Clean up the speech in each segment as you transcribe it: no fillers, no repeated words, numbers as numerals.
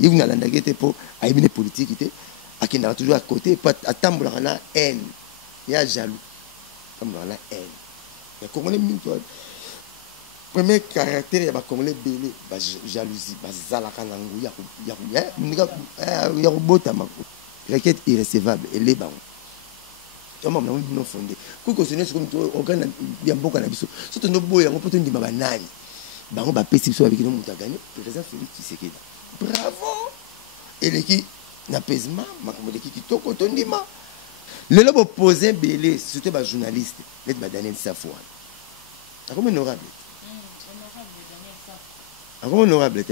Il y a une pour une politique qui est toujours à côté, pas attendre la haine. Il y a jaloux. Comme dans la haine. Il y a Congolais mintois. Premier caractère, il y a Congolais belé, jalousie, zalakanangu, il y a robotama. Requête irrécevable, et les bancs. Tu vois, non fondé. Quand on se comme toi, on gagne bien beaucoup à la biso. Surtout nos boys, on peut te dire banani. Bango ba pesi so avec nous muta gagné. Président Félix Tshisekedi. Bravo. Et l'équipe n'apaisement, makambo l'équipe qui toko tondima. Le lobo posé belé, surtout les journalistes, les Daniel Safouane. Comment honorable? Comment honorable?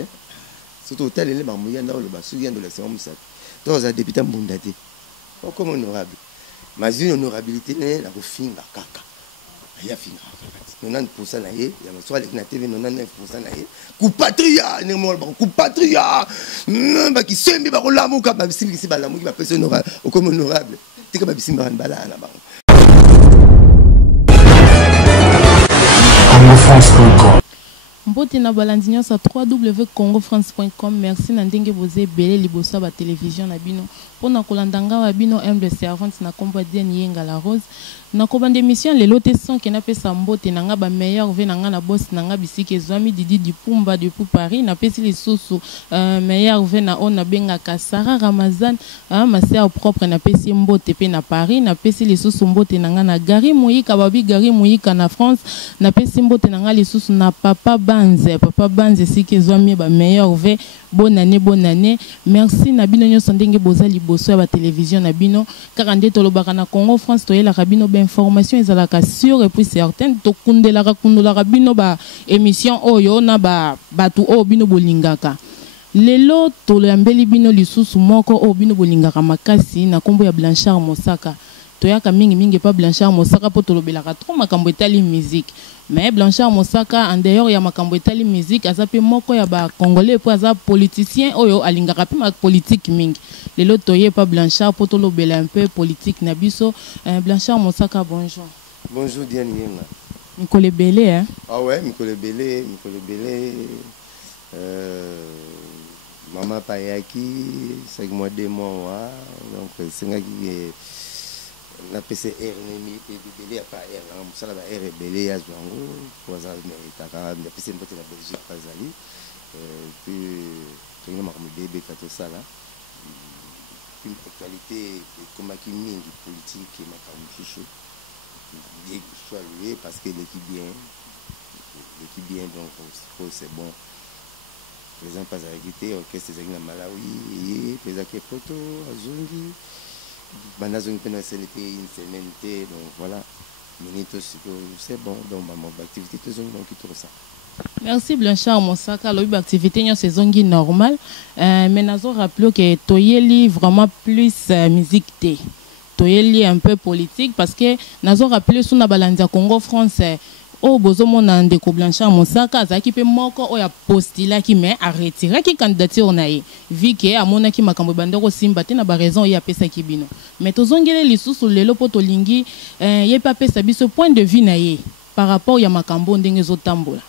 Surtout tel les mamouya na le basu de la séance ça. Tous les députés mbundate. Comment honorable? Mais une honorabilité la refinga kaka. Il y a finga. 90% na ye, il y a soit les TV 99% na ye. Kupatria, ne mo ba kupatria. Ba ki sembi ba kolamu ka ba bisimbi si ba lamu ki ba personne honorable. Comme honorable. Tika ba bisimbi ba bala na ba. Mbote na balandinyo sa www.congofrance.com. Merci na ndenge boze belé liboso ba télévision na bino. Pona kolandanga wa bino humble servante na komba den yenga la rose. Na kobande émission lelo te son ke na pesa mbote na nga ba meilleur ve na nga na boss na nga bisike zwami Didi du Pumba depuis Paris na pesi les soso meilleur ve na on na benga Kasara Ramazan ma sœur propre na pesi mbote pe na Paris na pesi les soso mbote na nga na Gari Mouyika babi Gari Mouyika na France na pesi mbote na nga les soso na papa Banze sike zwami ba meilleur ve bonne année merci na bino nyo sondenge boza liboso ya ba télévision na bino 42 tolobaka na Congo France toyela rabino ba information ezalaka sûr et puis certaine to kundela rabino ba émission oyo na ba batu o bino bolingaka lelo toloyambeli bino lisusu moko o bino bolingaka makasi na kombo ya Blanchard Mosaka toyaka mingi pa Blanchard Mosaka po tolobelaka trop makambo etali musique mais Blanchard Mosaka en dehors ya makambo etali musique azape moko ya ba congolais po aza politicien oyo alingaka pe ma politique mingi lelo toye pa Blanchard po tolobela un peu politique na biso Blanchard Mosaka bonjour. Bonjour Diane Yenga. Mikole belé hein. Ah ouais, Mikole belé maman payaki 5 mois 2 mois donc c'est nga qui na PC ennemi et belé pas R na musala ba R belé ya zwango pour ça mais taka na PC mbote na Belgique pazali puis tuna makambo bébé kato sala une actualité comme qui mingi politique et makambo chouchou bien soit loué parce que l'équipe bien donc c'est bon président pas arrêté orchestre zaki na Malawi président Kepoto azungi banazongi pe na CNP une semaine donc voilà minute c'est bon donc mon activité tout donc tout ça. Merci Blanchard Mosaka lobi activité nya saison normale mais nazo rappeler que toyeli vraiment plus musique té toyeli un peu politique parce que nazo rappeler sous na balandia Congo France o bozo mona ndeko Blanchard Mosaka azaki pe moko o ya postila ki mais a retiré ki candidature na ye vike amona ki makambo bandeko simba te na ba raison ya pesa ki bino mais tozongele lisusu lelo po tolingi ye pa pesa biso point de vue na ye par rapport ya makambo ndenge zotambola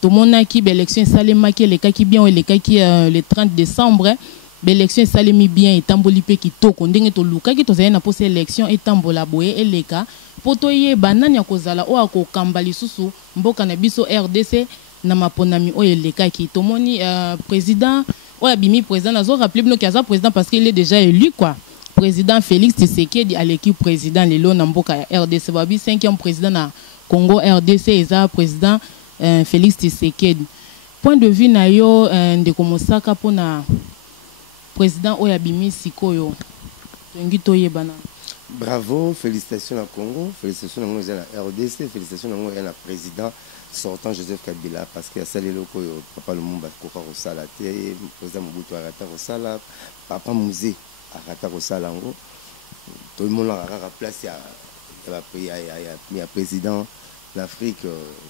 to mona ki l'élection salema ki le kaki bien le kaki le 30 décembre l'élection salemi bien etamboli pe kitoko ndenge to luka ki tozali na posa élection etambola boye eleka poto ye banani ya kozala o akokamba lisusu mboka na biso RDC na maponami o eleka ki tomoni président o abimi président nazo rappeler bino ki aza président parce qu'il est déjà élu quoi président Félix Tshisekedi à l'équipe président lelo na mboka ya RDC babi 5e président na Congo RDC eza président Félix Tshisekedi point de vue na yo ndeko Mosaka pona président o abimi sikoyo tongi toyebana. Bravo, félicitations à Congo, félicitations à la RDC, félicitations à la président sortant Joseph Kabila parce qu'il y a ça les locaux, papa le monde va au sala, président Mobutu arata au sala, papa Mouzé arata au sala, tout le monde a place il y a président l'Afrique,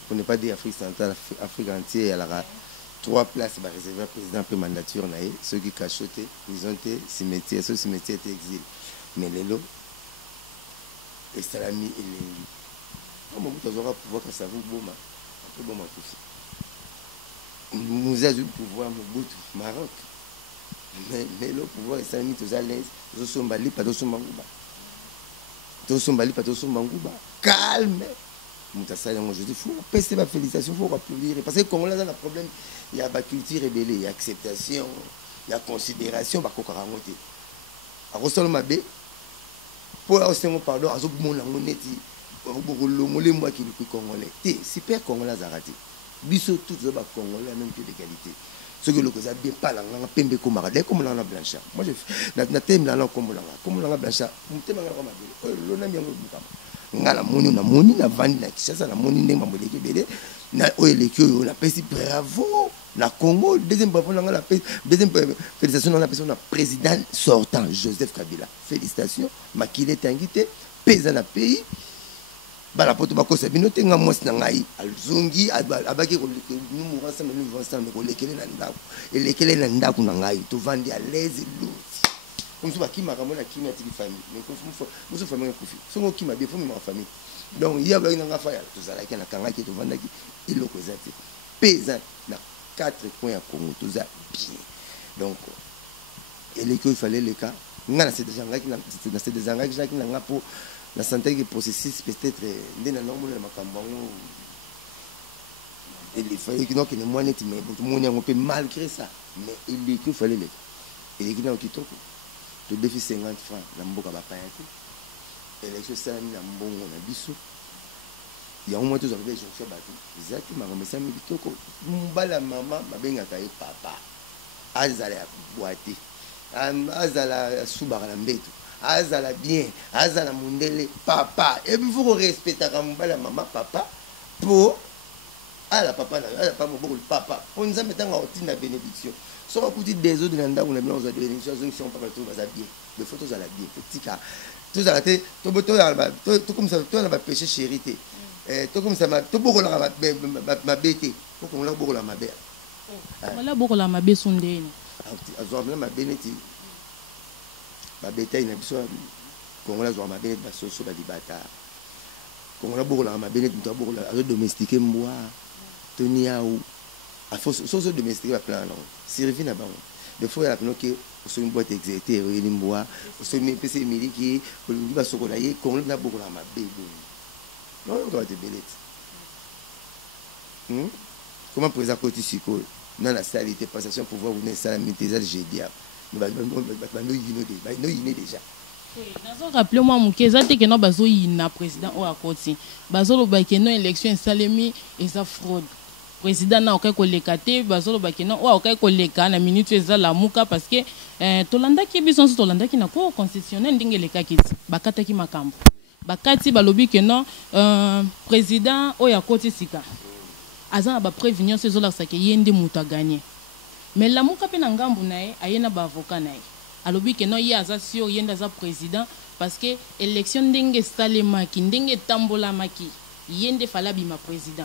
pour ne pas dire Afrique centrale, Afrique entière, elle a 3 places réservées à président pour mandature, ceux qui cachotaient, ils ont été cimetières, ceux cimetières étaient exilés, mais les lots et Salami et les comment vous aurez pouvoir que ça vous boma un peu bon tout ça nous avons le pouvoir Mobutu Maroc Mais le pouvoir est mis tous à l'aise. Tous sont bali, pas tous sont mangouba. Tous sont bali, pas tous sont mangouba. Calme. Je dis, il faut apaiser ma félicitation, il faut applaudir. Parce que comme là, on a un problème, il y a la culture rébellée, il y a acceptation, il y a considération, il y a cocarangote. À Rostol Mabé, pour la Rostol pardon, à Zobumon la monnaie, le moi qui est congolais. Super congolais Zarati. Biso tout le congolais a même plus d'égalité. Ce que le Kosa bien pas la pembe comme Maradé, comme la Blanchard. Moi, je t'aime la comme la Blanchard. Je t'aime la comme la Blanchard. Ngala moni na moni na vandi na Kinshasa na moni ndenge mamboleke belé na oyeleki oyo na pesi bravo na Congo deuxième bravo na ngala deuxième félicitations na personne na président sortant Joseph Kabila félicitations makile tangité pesa na pays bala poto bakosa bino te nga mwasi na ngai alzungi abaki ko nous mourons ensemble ko lekele na ndako elekele na ndako na ngai to vandi à l'aise l'autre. Comme ça, qui m'a ramené à qui m'a dit famille. Mais comme ça, nous famille profite. Ce qui m'a défendu ma famille. Donc, il y a une affaire. Tout ça, il y a un kanga qui est devant qui est le causé. Paysan, na 4 coins à Congo, tout ça bien. Donc, et les il fallait les cas. On a ces gens qui n'ont pas pour la santé qui processus peut-être des normes de ma campagne. Et les fallait qui n'ont que les moyens, mais tout le monde a un peu malgré ça. Mais il fallait les. Et les gens qui t'ont le défi 50 francs na mboka bapayaki élection salami na mbongo na biso ya au moins tous avec les gens bato exact makomesa mi bitoko mbala mama babengaka ye papa azala ya boite azala subaka na mbeto azala bien azala mundele papa et puis faut respecter mbala mama papa pour ala papa na ala papa beaucoup papa on nous a mettant en otina bénédiction. Si on a des autres dans le monde, on a des choses qui sont pas bien. Les photos à la bien. Petit cas. Tout ça, tout comme ça, tout on a péché chérité. Tout comme ça, tout beaucoup ma bête. Tout comme là, beaucoup la ma bête. Voilà beaucoup la ma bête sondée. Azor ma bénéti. Ma bête, il y a besoin. Quand on a ma bête, ma sauce, ma dibata. Quand on a beaucoup la ma bête, on a beaucoup la domestiquer moi. Toniaou. Il faut se domestiquer la plan. Servir là-bas. Des fois, il y a une boîte exécutée, il y a une boîte, il y a une PC militaire, il y a une chocolat, il y a beaucoup de bébé. Non, on doit être belle. Comment président Côté Siko, dans la salité, passation pour voir où est la maîtrise j'ai dit. Nous déjà. Rappelez-moi, Moukeza, que nous avons un président au Akoti. Nous avons une élection installée et ça fraude. Président na okai kolekate bazolo bakena wa okai koleka na minute eza la muka parce que tolanda ki biso tolanda ki na cour constitutionnel ndenge leka kiti bakata ki makambo bakati balobi que non président oya koti sika azana ba prévenir ces zola ça que yende muta gagner mais la muka pe na ngambu nae ayena ba avocat nae alobi que non ya za sur yenda za président parce que élection ndenge salema ki ndenge tambola maki yende fala bima président.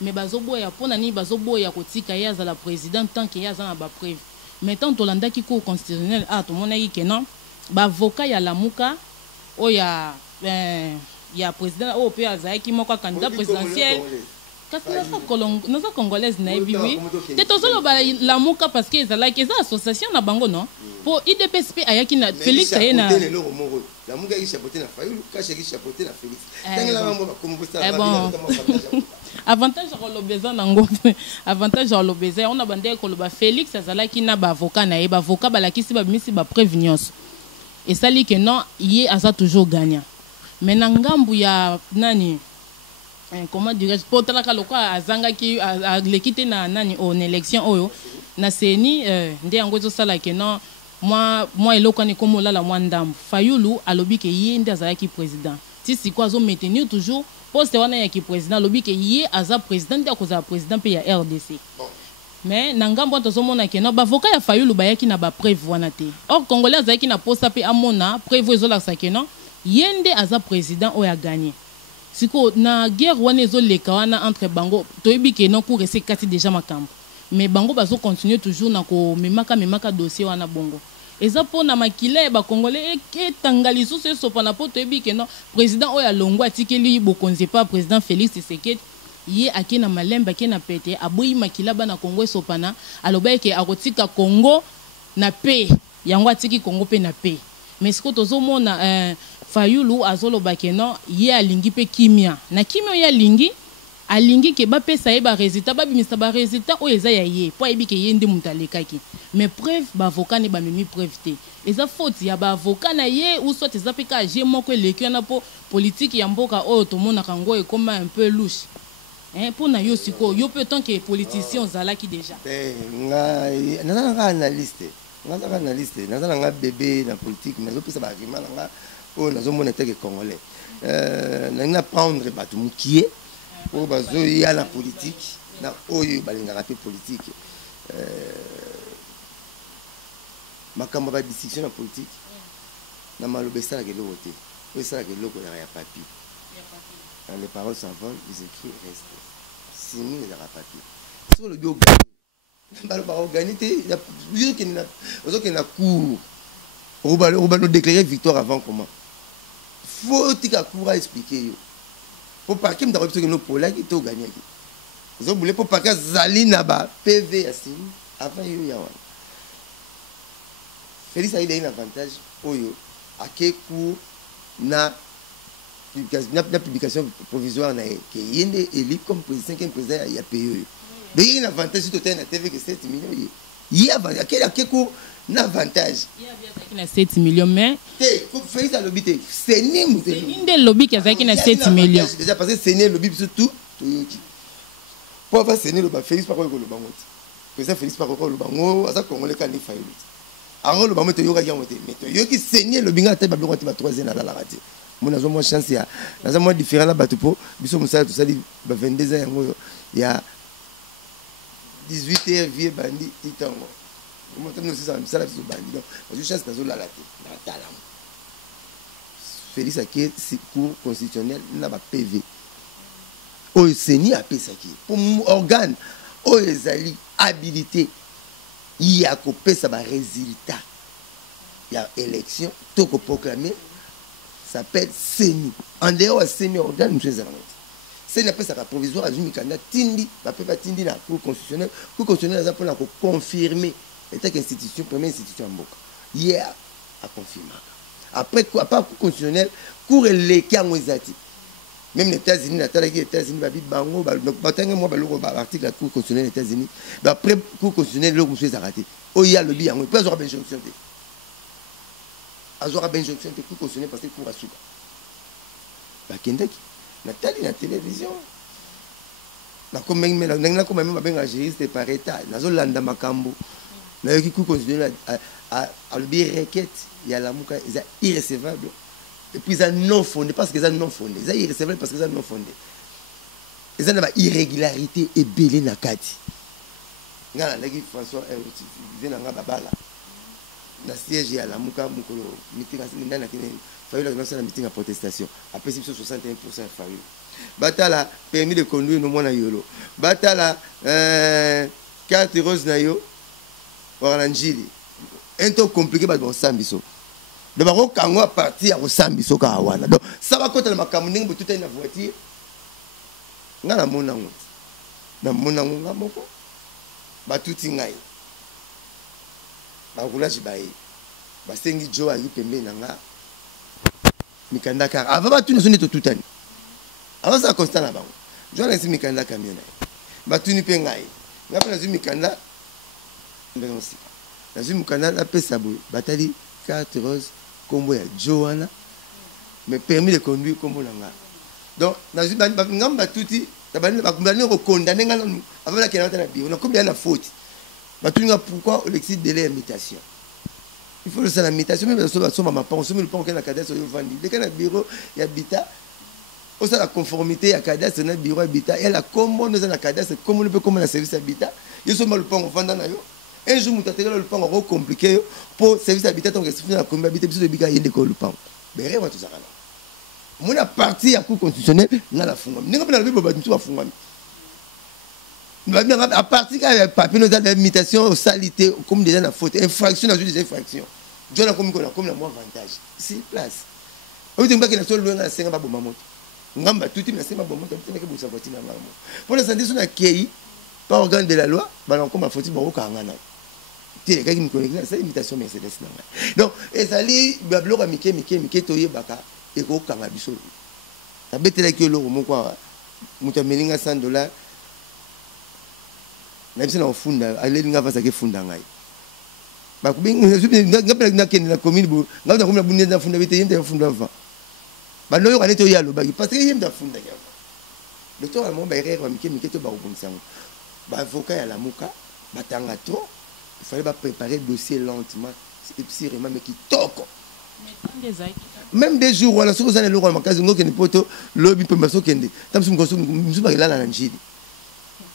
Mais bazoboya pona ni bazoboya kotika ya za la président tant que ya za na ba preuve mais tant tolanda ki cour constitutionnel tout le monde a dit que non ba avocat ya la muka o ya président o pe azaye ki moko candidat présidentiel kasi na za congolaise na bibi te tozolo ba la muka parce que ezala ki za association na bango non pour IDPSP ayaki na Félix ayena la muka ki chapeauté na Fayulu ka ki chapeauté na Félix tangela mambo ba kombosa avantage à l'obézan nango avantage à l'obézan on a bandé ko ba Félix azala ki na ba avocat na ye ba avocat ba la ki si ba misi ba prévenance et ça li que non yé asa toujours gagnant mais na ngambu ya nani comment dirais-je pour talaka lokwa azanga ki a lekite na nani en élection oyo na seni ndé yango zo sala que non moi eloko ni comme la mwandambu Fayulu alobi ke yé ndé azala ki président ti si quoi zo maintenir toujours poste wana ya ki président lobi ke yé aza président de akoza président pe ya RDC mais nangambo tozomona ke no bavoka ya Fayulu bayaki na ba preuve wana te or congolais azaki na poste pe amona preuve ezola sa ke no yende aza président o ya gagné siko na guerre wana ezoleka wana entre bango toyebi ke no cour ese kati déjà makambo mais bango bazo continuer toujours na ko memaka dossier wana bongo eza pona makile ba congolais eketanga lisusu esopa na poto ebi ke no président oya longo atikeli bokonzi pa président Félix Tshisekedi ye akena malemba akena pete aboyi makila bana Congo esopana aloba ke akotika Congo na paix yango atiki Congo pe na paix mais ce que tozomona Fayulu azoloba ke non ye alingi pe kimia na kimia ye alingi ke ba pesa ye ba résultat ba bimisa ba résultat o eza ya ye po yebi ke ye nde mutalekaki mais preuve ba avocat ne ba memi preuve te eza faute ya ba avocat na ye ou soit eza pe ka je moko eleki na po politique ya mboka oyo tomona kango e comme un peu louche pour na yo siko yo peut tant que politicien ozalaki déjà ngai nazala analyste nazala nga bébé na politique nazo pesa ba argument nga o nazomona teke congolais na prendre bato mukie o bazo ya la politique na oyo balingaka pe politique makambo ba discussion na politique na maloba esalaka eloko te o esalaka eloko ya papier les paroles s'envolent, les écrits restent signé les papier sur le bio baloba organité yo ke na cour o déclarer victoire avant comment faut tika cour à expliquer yo pour parquer me d'abord que nous pour là qui to gagner qui ils ont voulu pour parquer zali na ba PV assis avant yo ya wana Félix a eu un avantage oyo ake cour na publication provisoire na que yende élu comme président ya pays mais il y a un avantage si tu as un TV que 7 millions il y a quel cours un avantage il y a 7 millions mais Félix a lobby c'est une des lobby qui a 7 millions déjà parce que c'est né lobby surtout pour avoir c'est né le Félix pas quoi le bango président Félix pas quoi le bango ça congolais quand il faillit alors le bango te yoka qui a monté mais yo qui c'est né lobby ngata ba bango te ba 3 ans na la radio mon azo mo chance ya naza mo différent là bato po biso musala to sali ba 22 ans yango ya 18 heures vieux bandit titango comment tu nous ça ça la bandit donc je chance nazo la te na talam Félix Ake cour constitutionnel na ba PV o seni a pesa ki pour organe o ezali habilité ya ko pesa ba résultat ya élection to ko proclamer s'appelle CENI. En dehors de CENI, organe, nous sommes CENI appelle ça provisoire à Jumikanda, Tindi, la paix Tindi, la Cour constitutionnelle. La Cour constitutionnelle a confirmé, état qu'institution, première institution en Boka. Hier, a confirmé. Après, à part la Cour constitutionnelle, Cour et les Kamouezati. Même les États-Unis, les États-Unis, Bango, donc, moi, l'article de la Cour constitutionnelle des États-Unis, après la Cour constitutionnelle, le monsieur a raté. Oh, il y a le bilan, il peut y avoir une injonction. Azora benjonction te constitutionnel parce que cour asuka bakendaki natali na télévision na comme même babenga juriste par état nazo landa makambo na yoki cour constitutionnel a le requête ya la muka est irrécevable et puis ça non fondé parce que ça non fondé ça irrécevable parce que ça non fondé et ça na irrégularité et belé na kati ngala ndaki François vient nga babala na siège ya la muka mukolo meeting ndana kene fayu la na meeting à protestation après 61% fayu batala permis de conduire no mona yolo batala carte rose na yo wala njili ento compliqué ba bon sambiso de ba ko kango à partir ya sambiso ka wana donc ça va côté na makambo ndingi bututa na voiture ngala mona ngo na mona ngo ngamoko batuti ngai bakulaji baye basengi jo ayi pembe nanga mikanda car avant batuni sonne to tutani avant ça constant na bango jo na si mikanda camion na batuni pe ngai ngapa na zi mikanda ndenge aussi na zi mikanda la pesa boy batali carte rose kombo ya Joana mais permis de conduire kombo nanga donc na zi ngamba tuti tabani bakumbani ko condamner ngala avant la kenata na bio na combien na faute pourquoi on existe de l'imitation. Il faut le faire l'imitation, même si on ne pense pas qu'on a la cadence, on va dire. Dès bureau, il y a habitat. On a la conformité à cadence, on a le bureau habitat. Et la comment nous avons la cadence, comment on peut comment la service habitat. Il y a le pont, on va dans un jour, nous avons le pont, on va compliquer pour service habitat, on va expliquer la commune habitat, puis il y a le pont. Mais rien, tout ça. Moi, la partie à cour constitutionnelle, on a la fondation. Nous avons la Bible, on a la fondation. À partir de papier, nous avons l'imitation, salité, comme déjà la faute, infraction, nous avons des infractions. Nous avons comme la moins avantage. C'est place. Vous dites que nous sommes loin de la Sénat Babomamoto. Nous avons tout le monde qui est pour la santé, nous avons accueilli par organe de la loi, nous avons comme la faute, nous avons te kaki mi connecté ça imitation Mercedes na ngai donc ezali bablo ka mike toyebaka ekokanga biso nabetelaki eloko moko moto amelinga $100 na biso na ofunda alelinga vasake funda ngai nakende na commune bo ngai nakomi na bundi na funda bete yenda funda va bano yo kanete oyalo baki parce que yenda funda ya le temps à mon baïreur va mike to ba obonsango ba avocat ya la muka batanga trop il fallait pas préparer le dossier lentement et puis vraiment mais qui toque même des jours wala soko zana loko makazi ngoke ni poto lobi pe maso kende tamsu msuba ilala na njidi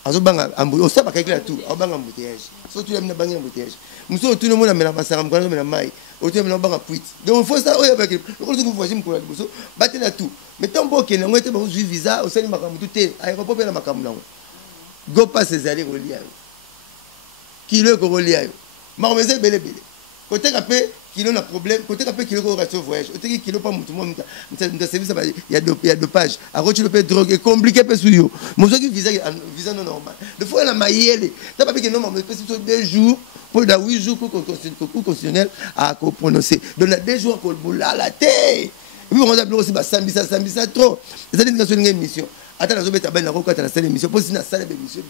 azo banga ambu osaba kakila tu abanga embouteillage so tu yamna banga embouteillage muso tu no mona mena basanga mkwana mena mai otu mena banga puit donc il faut ça oya bakile ko tu voyage mkola liboso batela tout mais tambo kende ngote ba uzu visa osali makamu tout te aéroport pe na makamu nango go pas ces allées relier kilo ko relier makomeze bele côté capé kilo na problème côté capé kilo ko reste voyage côté kilo pas mutu mo mta service il y a deux pages à roche le pe drogue compliqué pe suyo mozo ki visa non normal de fois la mayele ta pas que non mais peut être 2 jours pour da 8 jours constitutionnel à prononcer donc la 2 jours ko boula la té puis on a aussi ba sambisa trop ça dit que c'est une émission attends la zobeta ben na ko ta la émission pour si na salle d'émission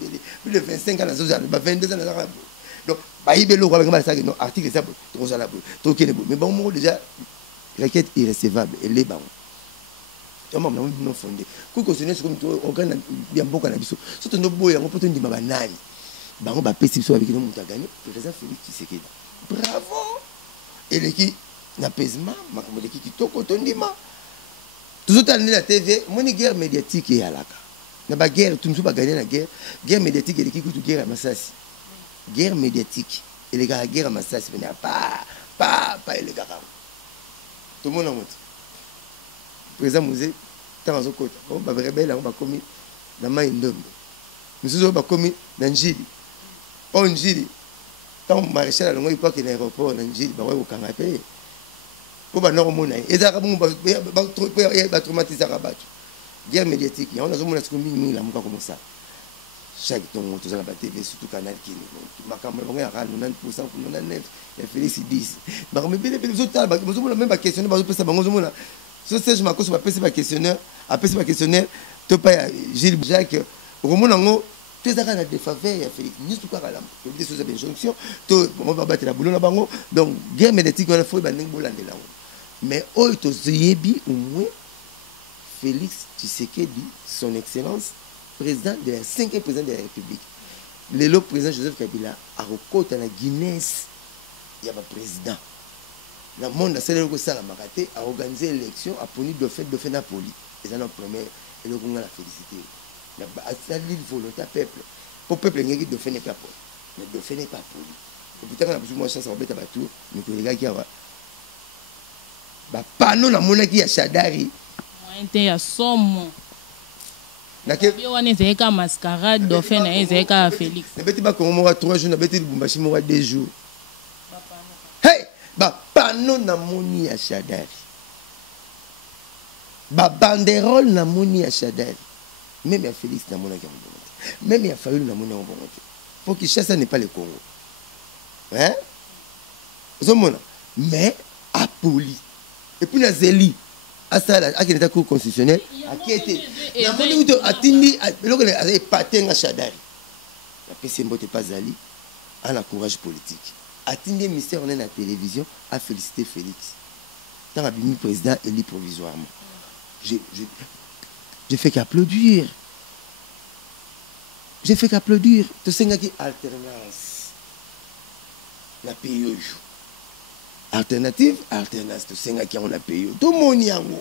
plus de 25 ans na zo 22 ans na donc baïbelo quoi comme ça non article ça trop ça là trop qui mais bon moi déjà requête irrécevable et les bons on m'a non fondé ku constitutionnel comme toi organe bien beaucoup na biso surtout no boya on peut te dire banani bango ba pesi biso avec no muta gagner président Félix Tshisekedi bravo et l'équipe n'apaisement makambo l'équipe qui toko tondima toujours dans la TV moni guerre médiatique et alaka na ba guerre tout ba gagner la guerre médiatique et l'équipe tout guerre à Masasi guerre médiatique et les gars guerre à Masasi mais pas les gars tout le monde en monte président musée tant aux côtés bon ba rebelle on va commis na mai ndombe nous ba commis na njili on njili tant maréchal alongo il pas que l'aéroport na njili ba ouais au canapé ko ba no mona ezaka mu ba traumatiser rabat guerre médiatique on a zo mona siko mingi la muka comme ça chaque temps on tous à la TV surtout canal qui makambo on a 90% pour 99 et Félix 10 ba mais bele zo tala ba zo mona même ba questionnaire ba zo pesa bango zo mona so stage mako so ba pesa ba questionnaire a pesa ba questionnaire to pa Gilles Jacques au mona ngo tezaka na défaveur ya Félix ni tout kala to des choses d'injonction to on va battre la boulot na bango donc guerre médiatique on a faut ba ndeng bolandela mais oyo to yebi au moins Félix Tshisekedi son excellence président de la 5e président de la République le président Joseph Kabila a recota na Guinness il y a un président le monde a célèbre que ça la maraté a organisé l'élection a poni dauphin Napoli et ça notre premier et le Congo la félicité la salir volonté peuple pour peuple ngeki dauphin n'est pas poli le dauphin n'est pas poli et putain on a plus moi chance à beta batou mais que les gars qui a ba panneau na monaki ya Shadari moyen ya somme Yo wane zeka mascarade dauphin na zeka Félix. Na beti ba Congo 3 jours na beti Lubumbashi mo 2 jours. Hey, ba panneau na moni ya Shadari. Ba banderole na moni ya Shadari. Même ya Félix na mona ki mbongo. Même ya Fayulu na mona mbongo. Pour que ça n'est pas le Congo. Hein? Zomona. Mais à poli. Et puis la Zélie asala akenda cour constitutionnel akete na moni uto atindi lokole azai patenga Shadari la PCMBO te pas ali à la courage politique atindi ministère on est na télévision a félicité Félix tant abimi président élu provisoirement j'ai fait qu'applaudir to senga ki alternance na pays alternative to senga qui on a payé tout mon yango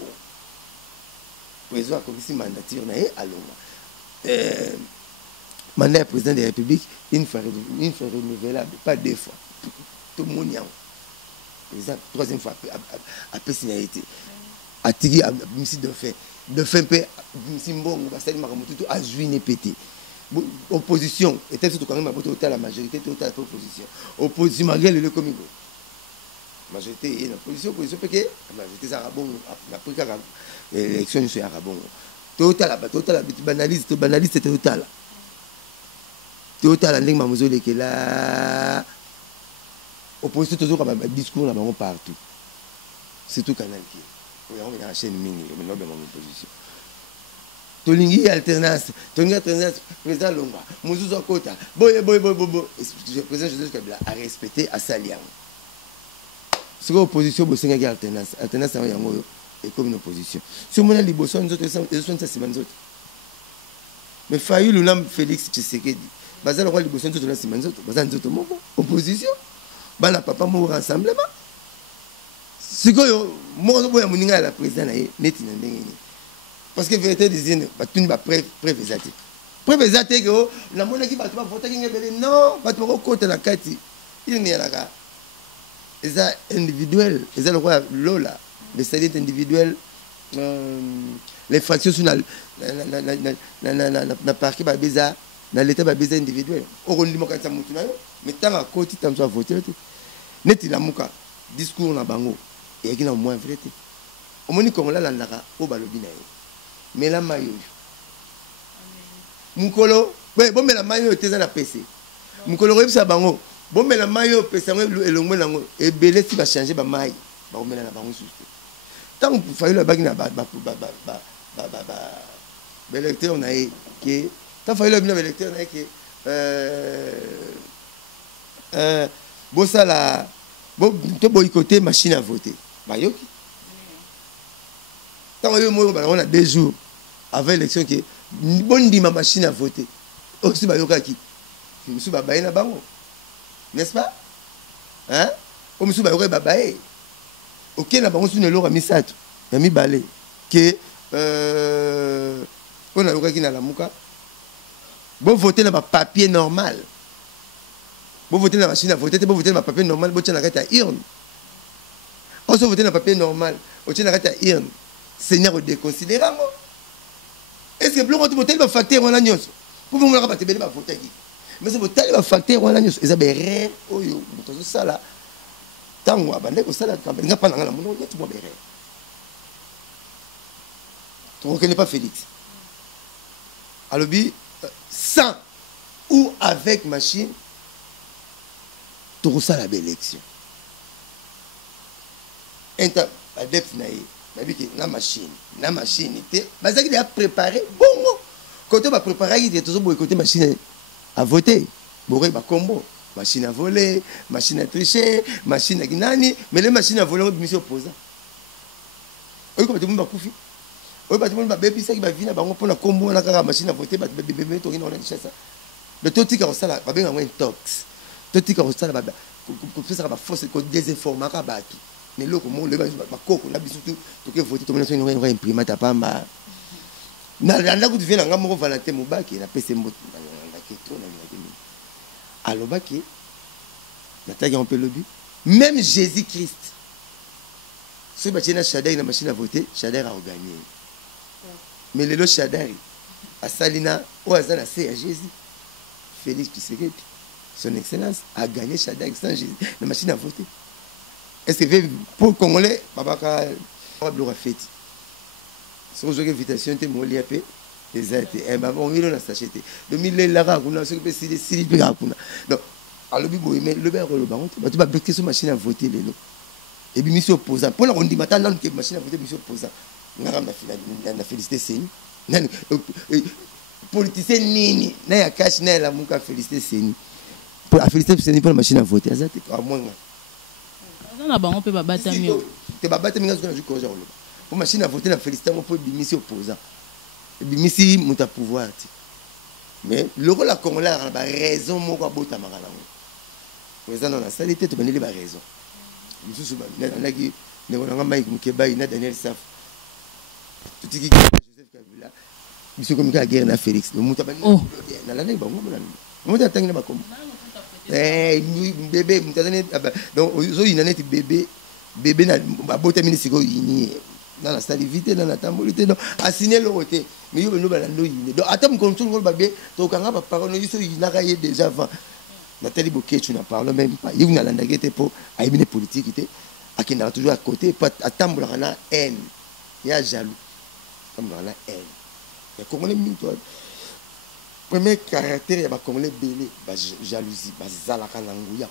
président comme si mandature na alonga mandat président de la République une fois renouvelable pas 2 fois tout mon yango président 3e fois a personnalité atigi misi de fin pe misi mbongo basali makamutu a juiner pété opposition était surtout quand même à la majorité totale opposition malgré le comigo majorité et la position parce que la majorité ça bon après quand l'élection sur arabon total banaliste total ndenge mamuzo lekela opposition toujours comme un discours là partout. C'est tout canal qui est. On a une chaîne mini, on a une opposition. Tolingi alternance, président Longa, Mouzouza Kota, boy. Le président Joseph Kabila a respecté à Saliang. C'est l'opposition, c'est une alternance. Alternance, c'est comme une opposition. Si on a l'ibosson, nous autres, ils sont ça, mais Fayu, le nom Félix Tshisekedi, Bazal, le roi l'ibosson, nous autres, c'est Bazal, nous autres, opposition. Bana papa, mon rassemblement. C'est quoi, moi, je vois mon la président, net. Parce que la vérité des tout va prévisater. Prévisater que la monnaie qui va voter, non, va te côté la carte. Il n'y a là. C'est individuel. C'est le roi Lola. Les salaires individuels, les fractions sur la partie dans l'état individuel. Au démocratie, mais tant à côté, tant à voter. Net la mouka, discours na bango, et qui n'a moins vérité. Au moins, comme là, l'andara, au balobina. Mais la maillot. Moukolo, bon, mais la maillot était dans la PC. Moukolo, ça bango. Bon, mais la maillot, PC, et le moins lango. Et belé, si va changer, ma maille. Bon, mais la bango sous. Tant que fallu la bague, l'électeur, on a que. Tant fallu la l'électeur, on a que. Bon, ça là. Bon, tu boycotter machine à voter. Bayoki. Tant on a 2 jours avant l'élection qui est bonne dit ma machine à voter. Aussi bayoka qui. Monsieur babaye na bango. N'est-ce pas? Hein? Au monsieur bayoka babaye. OK na bango sur le misato. Ya mi balé que on a yoka qui na la muka. Bon voter na papier normal. Bon voter na machine à voter, bon voter na papier normal, bon tient na carte à urne. On se voter na papier normal, on tient na carte à urne. Seigneur déconsidérant. Est-ce que plus on voter le facteur on a nyos? Pour vous me pas te ba voter qui. Mais c'est voter le facteur on a nyos, ça be rare oyo, to ça là. Tango abande ko sala campagne, nga pa na mon net mo be rare. Tu ne reconnais pas Félix. Alobi sans ou avec machine tout ça la belle élection. Inter adepte na machine était parce qu'il a préparé bon quand on va préparer il est toujours pour côté machine à voter bourré ba combo machine à voler machine à tricher machine à nani mais les machines à voler on mission opposant oi comme tout le monde va koufi oi ba tout le monde va bébé ça qui va venir ba on pour la combo na ka machine à voter ba bébé to on a dit ça le toti ka ça là ba ben un tox toti ka ça là ba pour ça va force ko désinformer ka ba qui mais là comment le ba koko na biso tout que voter tout le monde une imprimante à pamba na la ku devient nga mo Valentin Mobaki na PC mot na keto na alors baki na tagi on peut le but même Jésus-Christ ce bâtiment Shaddai na machine à voter Shaddai a gagné mais le Shaddai à Salina ou à Zana c'est à Jésus Félix Tshisekedi son excellence a gagné Shaddai sans Jésus la machine à voter. Est-ce que pour Congolais, Babaka va bloquer fête. Si vous avez une invitation, tu m'as lié les aides. Et on vient dans cette acheté. Le milieu là, on a ce que c'est des six donc, alors mais le bain le baron, tu vas bloquer sur machine à voter les lots. Et puis monsieur opposant. Pour la on dit maintenant non que machine à voter monsieur opposant. On a félicité Seni. Politicien nini, na ya cash na la muka félicité Seni. Pour féliciter Seni pour la machine à voter, ça à moins. Na bango pe babata mio te babata minga zona ju koja oloba pour machine à voter na féliciter mo pour bimisi opposant bimisi muta pouvoir ti mais le la congolais a ba raison moko abota makala mo raison na salité to beneli ba raison mususu ba na ki ne ngona mai kumkeba ina Daniel Saf tutiki Joseph Kabila biso komika guerre na Félix le muta ba na la ne ba ngomona muta tangina ba kombo bébé donc il a net bébé na boté ministre ini dans la salivité dans la tambolité donc a signé le côté mais yo no balando ini donc atam contrôle ngol babé to kanga ba parole yo il n'a rien déjà avant Nathalie Boké tu n'en parles même pas il na landa gete pour aiminer politique était akina toujours à côté pas atambola na haine il y a jaloux comme dans la haine il y a comment les minto premier caractère ya ba congolais belé ba jalousie ba zalaka nango ya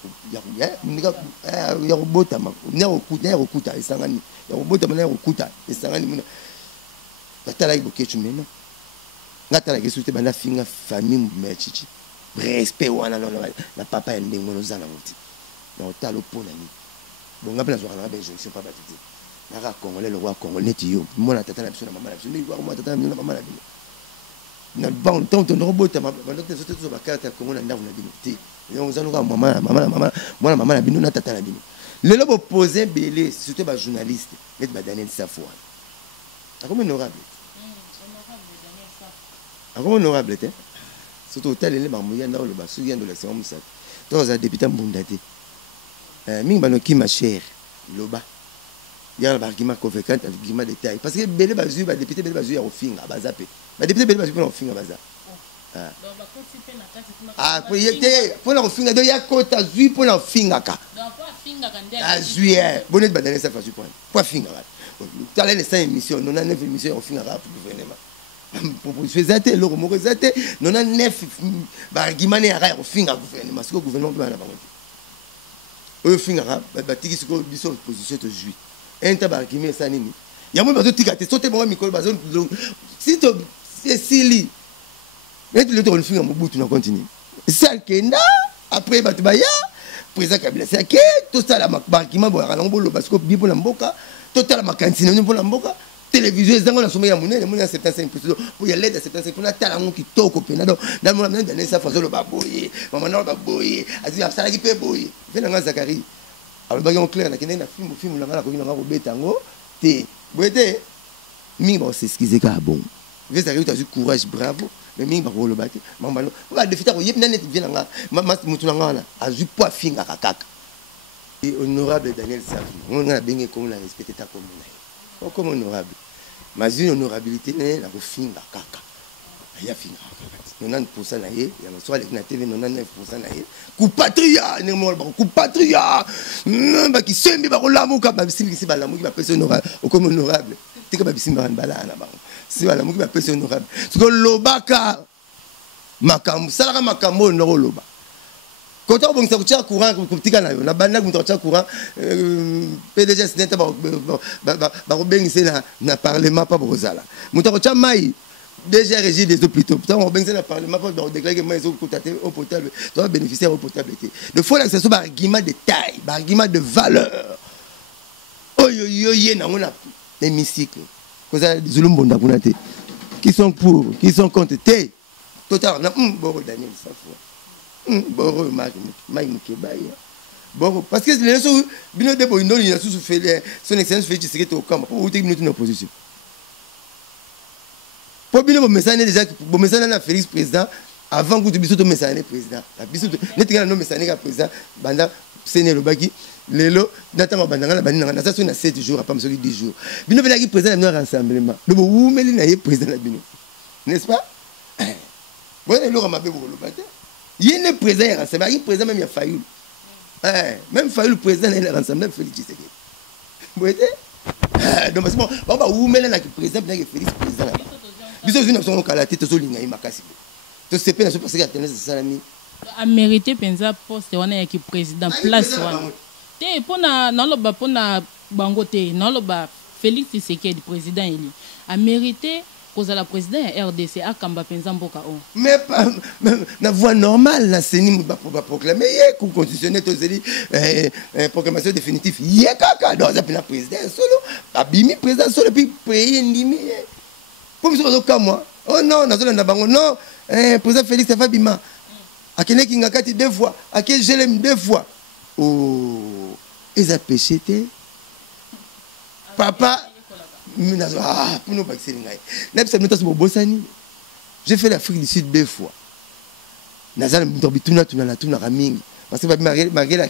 robota ma ya rokuta esangani ya robota na ya rokuta esangani muna batala iboke chumena ngata la kesute bana finga famille mechichi respect wana na papa ya ndengo no zana muti na otalo pona ni bonga pena zwa na ba jonction pa batiti na ka congolais le roi congolais tiyo mona tata na biso na mama na biso ni roi mona tata na mama na biso na bon temps ton robot ma ndote sote to bakata kongo na ndavu na bino ti yo nzanu ka mama na bino na tata na bino lelo bo poser belé surtout ba journaliste met ba Daniel Safo comme honorable Daniel Safo comme honorable te surtout tel les mamuya na lo ba suya ndo la c'est comme ça toi za député mbundate mingi banoki ma chère loba ya ba argument convaincant argument de taille parce que belé ba zu ba député belé ba zu ya ofinga bazape ba député belé ba zu na ofinga baza donc ba koti pe na kati pour y était pour la ofinga do ya kota zu pour la ofinga ka donc pas finga kande azuye bonnet ba Daniel Safo pour finga tu as les 5 émissions non 9 émissions ofinga ka pour gouvernement pour faisate le moko zate non 9 ba argument ya ka ofinga gouvernement parce que gouvernement peut na bango o finga ka ba tiki siko biso opposition to juit un tabac qui met ça nini ya mo bazo tika te sote bon mikolo bazo si to sili mais le to finga mo butu na continue ça kenda après batubaya président Kabila c'est que tout ça la makima bo ala ngolo parce que bi pour la mboka total la makantine pour la mboka télévision ezango na sommet ya munene munene 75% pour y aller de 75 pour na tala ngo kitoko pena donc dans mon dans ça fazo le baboye maman na baboye azi asala ki pe boye vena nga Zakari alors bagay on clair na kende na film la ngala ko ngala ko betango te boete mingi ba s'excuser ka bon vesa que tu as eu courage bravo mais mingi ba ko lo bati mama ba defita ko yep na net vena nga mama mutu na ngala azu po finga kakaka et honorable Daniel Safo on a bien comme la respecter ta commune comme honorable mais une honorabilité la ko finga kaka ya finga 90% na ye ya maswa le na TV 99% na ye ku patria ne mo ba ku patria ba ki sembi ba ko lamuka ba bisimbi si ba lamuki ba pese honorable comme honorable tika ba bisimbi ba bala na ba si ba lamuki ba pese honorable siko lobaka makambo sala ka makambo no loba kota ko bongisa kutia courant ku tika na yo na banda ku kutia courant PDG student ba ko bengise na parlement pa bozala muta ko tia mai déjà régime des hôpitaux. Pourtant, on va dans parlement pour déclarer que les eaux potables doivent bénéficier aux potabilité. Il faut l'accès sur un argument de taille, un argument de valeur. Oh, yo, na on a l'hémicycle. Qui sont pour, qui sont contre. Total, on a Boro Daniel Safo. Boro Maïm Kebaï. Boro. Parce que les gens, Bino de Boindo, il a fait son excellence fait du au camp. Pour vous dire une opposition. Pour bien, message déjà, bon message na Félix président avant que tu biso to message président. La biso netinga no message ka président banda sene lo baki lelo natanga bandanga na banina na ça sur na 7 jours après monsieur 10 jours. Bino belaki président na rassemblement. Le bo umeli na ye président na bino. N'est-ce pas? Bon le ramabe bo lo bata. Yene président ya rassemblement, il président même ya Fayulu. Même Fayulu président na rassemblement Félix Tshisekedi. Boete? Donc c'est bon, on va umeli na président na Félix président. Biso zina son kala tete so linga makasi to sepe na so parce que tenez salami a mérité penza poste wana ya ki président place wana te pona na loba pona bango te na loba Félix Tshisekedi président eli a mérité cause la président ya RDC akamba penza mboka o mais na voie normale na seni ba proclamer ye coup constitutionnel to zeli proclamation définitive ye kaka dans la président solo abimi président solo puis payer ndimi. Comme ça, moi. Oh non, non, président Félix Fabima. A qui n'a qu'à 2 fois. A qui je l'aime 2 fois. Oh, ils ont péché. Papa, pour nous, j'ai fait l'Afrique du Sud 2 fois. Nazal Mutobituna, tu n'as la ramingi. Parce que malgré la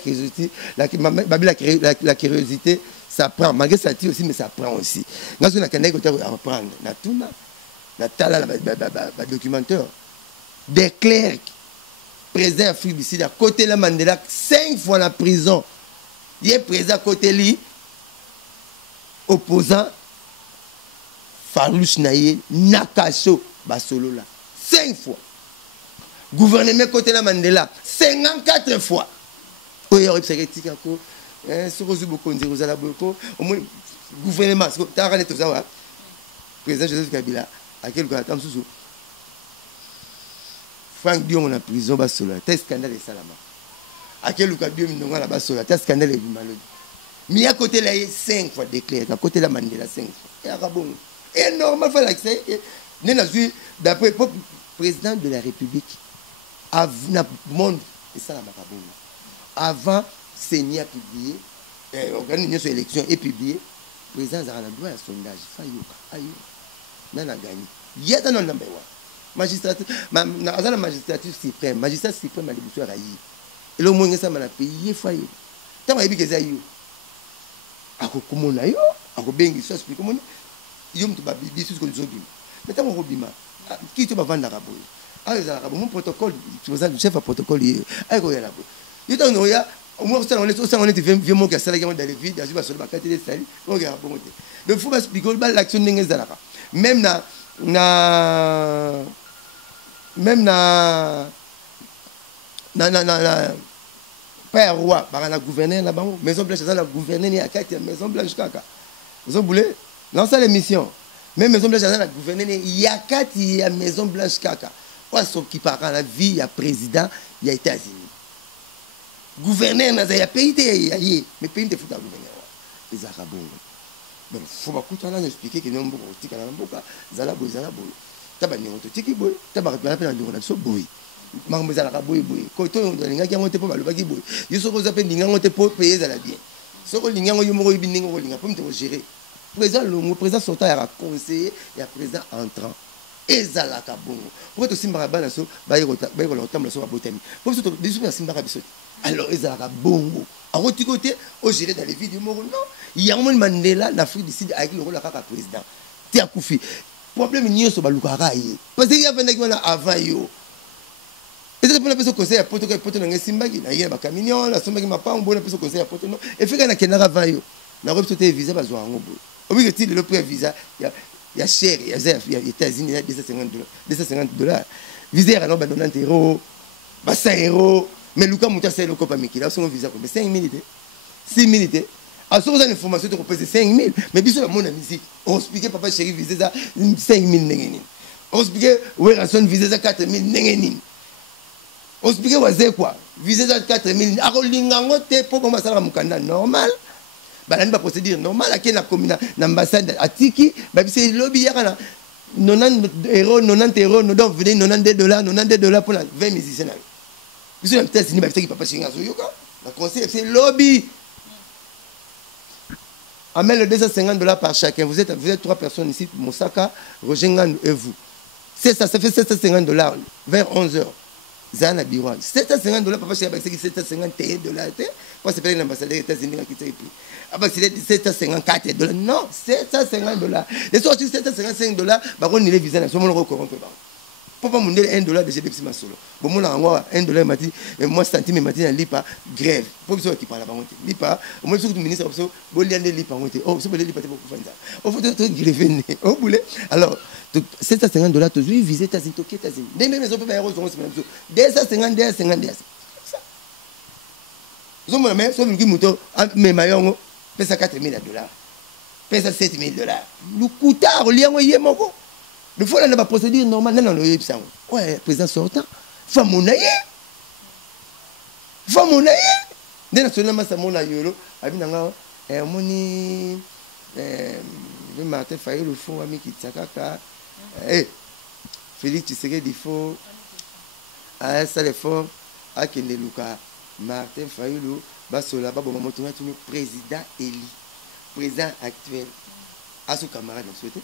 curiosité, ça prend. Malgré ça tire aussi, mais ça prend aussi. Nous avons apprendre. La documentaire. Des clercs présents à Afrique du Sud, à côté de la Mandela, 5 fois la prison. Il est présent à côté de lui, opposant Farouche Naye, Nakaso, Basolo là. 5 fois. gouvernement côté la Mandela 54 fois. Oui, on observe Tikako. Ce que beaucoup de gens beaucoup au moins gouvernement tu as regardé tout ça président Joseph Kabila à quel cas attends sous Frank Dion en prison basola t'es scandale salama à quel cas Dion non la basola t'es scandale malade mais à côté là 5 fois déclaré à côté la Mandela 5 fois et à bon et normal faut l'accès d'après président de la République avant monde et ça la makabon avant Seigneur publié, organisé sur l'élection et publié, le président a droit à sondage. Il a gagné. Il y a un number one. Magistrature, la magistrature suprême, magistrat suprême a débuté à Rayi. Et le moins ça m'a payé foyer. Tant que j'ai eu, à comment on a eu, à quoi bien il se explique comment il y a un bibi sur ce que nous avons. Mais tant qu'on bima, qui te va vendre la raboule? Ah, mon protocole, tu vois, le chef à protocole, ah, il y a la boule. Il y a un noya. Au moins, on est vieux mots qui a salé dans les vides, il y a sur le de salut. Donc, il faut expliquer l'action de l'État. Même Père Roi, par la gouverneur là-bas, Maison Blanche, la gouverneur, il y a 4 Maison Blanche Kaka. Vous avez voulu lancer l'émission. Même Maison Blanche, la gouverneur, il y a 4 Maison Blanche Kaka. Sauf qui part la vie, il y a président, il y a États-Unis. Gouverneur dans un pays mais pays de foot à gouverneur les arabes donc faut pas tout là expliquer que non beaucoup tika na mboka zala boy taba ni on tiki boy taba la pena de so boy mango zala ka boy ko to on linga ki ngote po ba lobaki boy yeso ko zape linga ngote po payer zala bien soko linga ngo yumo ko bindingo ko linga po mte ko gérer président sortant ya conseiller ya président entrant ezalaka bongo pour to simbaka bana so ba yiko lo tamla so ba botami pour to bisu na simbaka biso alors ezalaka bongo en autre côté au gérer dans les vidéos non il y a un Mandela l'Afrique du Sud avec le rôle kaka président ti akufi problème nyonso ba lukaka ye parce que il y avait na avant yo et c'est pour la personne conseil à poto na simbaki na yeba camion la sombaki mapango bona personne conseil à poto non et fait kana kenaka avant yo na ko sauter visa ba zo ngo bo obi que le prix visa il y a cher il y a États-Unis $250 visa à non ba 90 €, ba 100 €. Mais Lucas Mouta c'est le copain Mikila, son visa comme 5 minutes, 6 minutes. À ce moment une information de repose 5 000, mais bisous la mon musique. On expliquait papa chéri visé ça 5 000 n'engeni. On expliquait ouais rançon visé ça 4 000 n'engeni. On expliquait ouais quoi, visé ça 4 000. Ako lingango te pour comment ça la mukanda normal. Ba nani ba procédure normal à la commune l'ambassade à Tiki, ba c'est lobby yakana 90 €, 90 €, nous donc venir $92 pour la 20 musiciens. Vous avez peut-être signé avec papa Chinga Zoyoka. Le conseil, c'est lobby. Amène le $250 par chacun. Vous êtes 3 personnes ici, Moussaka, Rojengan et vous. C'est ça, ça fait $750 vers 11 h. Zana Biwa. $750, papa Chinga, c'est $751. Moi, c'est pas l'ambassadeur des États-Unis qui t'a écrit. Après, c'est $754. Non, $750. Les sorties $755, par contre, il est visé dans ce moment au courant. Papa mon $1 de GDP ma solo. Bon mon envoie $1 m'a dit moi centime m'a dit lipa grève. Pour ceux qui parlent pas monter. Lipa, moi surtout ministre absolu, bon liande lipa monter. Oh, ce lipa te beaucoup faire ça. On faut te gréver. Oh boulet. Alors, $750 toujours visiter États-Unis, États-Unis. Des mêmes maisons pas euros c'est même chose. $250. Zo mon mais so qui moto mais mayongo pesa $4 000. Pesa $7 000. Lu kuta liango yemoko. Le fois là n'a pas procédure normale non ouais président sortant femme on dès nationalement ça mon ayolo abinanga moni le Martin Fayulu le fond ami qui tsakaka Félix Tshisekedi il faut à ça l'effort à Kende Luka Martin Fayulu basola ba bon moto président élu président actuel à son camarade souhaité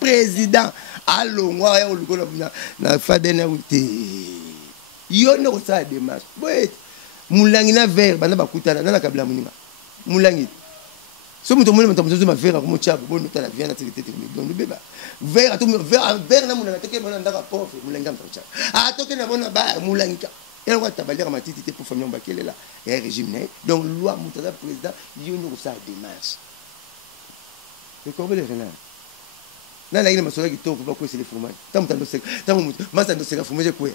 président alongwa ya olukola na fadena uti yone ko sa démarche boy mulangi na verre bana bakutana na kabla muninga mulangi so muto mona mtamzo ma verre ko mochabo bono tala vient na tete donc le beba verre to verre na munana teke mona ndaka pauvre mulangi mtamcha atoke na bona ba mulangi ka elle va tabalir ma titi pour famille mbakele là et régime donc loi mutaza président yone ko sa démarche. Le corbeau les renards. na la masola qui tombe pas quoi c'est les fromages tant que c'est tant que moi ça c'est la fromage quoi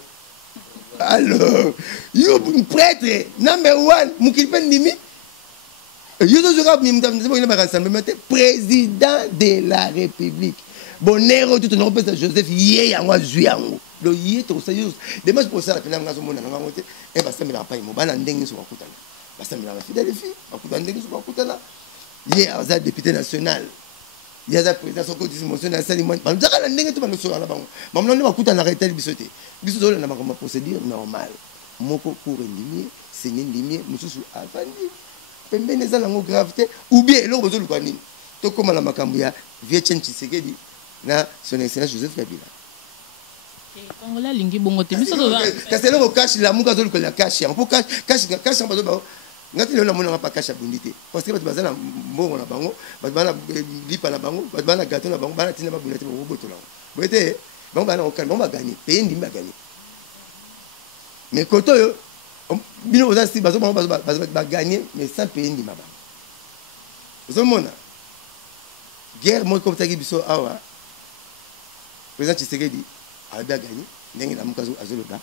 alors yo prêtre number 1 mukilpe ndimi yo zo rap mi mtamze bo ina ba rassemblement président de la république bonero tout on peut Joseph yé yango azui yango lo yé to ça yo de match pour ça la pena ngazo mona nga ngote e ba samela pa imo bana ndenge so bakutana ba samela ba fidèle fi bakutana ndenge so bakutana yé aza député national yaza président soko dismotion na sali moi banzaka na ndenge to bano so ala bango mamno ne bakutana na retel bisote biso na makoma procédure normal moko pour ndimi c'est ndimi mususu afandi pembeni eza nango gravité ou bien eloko bozoluka nini tokóma na makambo ya Vieux Tshisekedi na son excellence Joseph Kabila Congolais lingi bongo te biso to kasi eloko kashi la muka zoluka la kashi mpo kashi bazo ba ngati lelo namona pa kashi abundité parce que bato bazala mbongo na bango bato bana lipa na bango bato bana gâteau na bango bana tina ba bunete bo botola boete bango bana okal bango ba gagner pays ndimi ba gagner mais koto yo bino aussi bazo ba gagner mais sans pays ndimi ba zo mona guerre moi comme taki biso awa président Tshisekedi a bien gagné ndenge la mukazo azoloba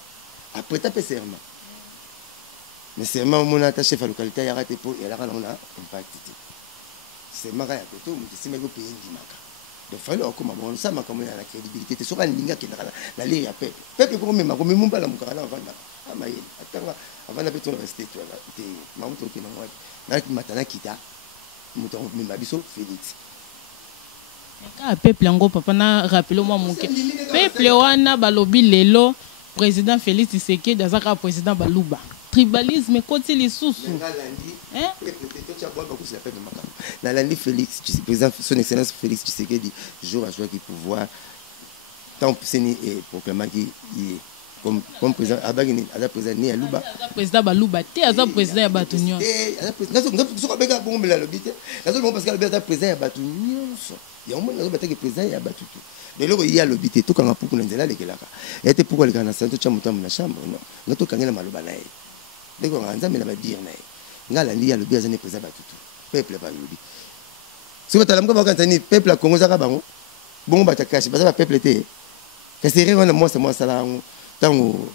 après taper serment mais serment mon attaché chef à localité ya raté pour et là on a impact c'est maka ya koto mutu simeko pays ndimaka de fallait okoma bon ça maka la crédibilité te soka ndinga ke na lire ya peuple ko même ko même pas la mukala avanda amaye atanga avanda pe to rester toi là te mamuto ke na ngwa na matana kita muto même biso Félix ka peuple yango papa na rappelé moi moke peuple wana balobi lelo président Félix Tshisekedi azaka président baluba tribalisme koti lisusu hein na landi Félix président son excellence Félix Tshisekedi jour à jour qui pouvoir tant seni et proclamer qui comme président abagini aza président ni aluba président baluba te aza président ya batu nyonso aza président so beka bongo mela lobite nazo bon parce que aza président ya batu nyonso ya omona nazo bataki président ya batu tu de loko ya lobite to kanga puku na nzela lekelaka ete puku lekana na santo cha mutamu na chambre non ngato kangela maloba na ye deko nganza mena ba dire na ye ngala ndi ya lobi aza ne président batu tu peuple ba lobi so batala mko ba kanzani peuple a Congo zaka bango bongo batakashi baza ba peuple te kasi rero na moi sala tango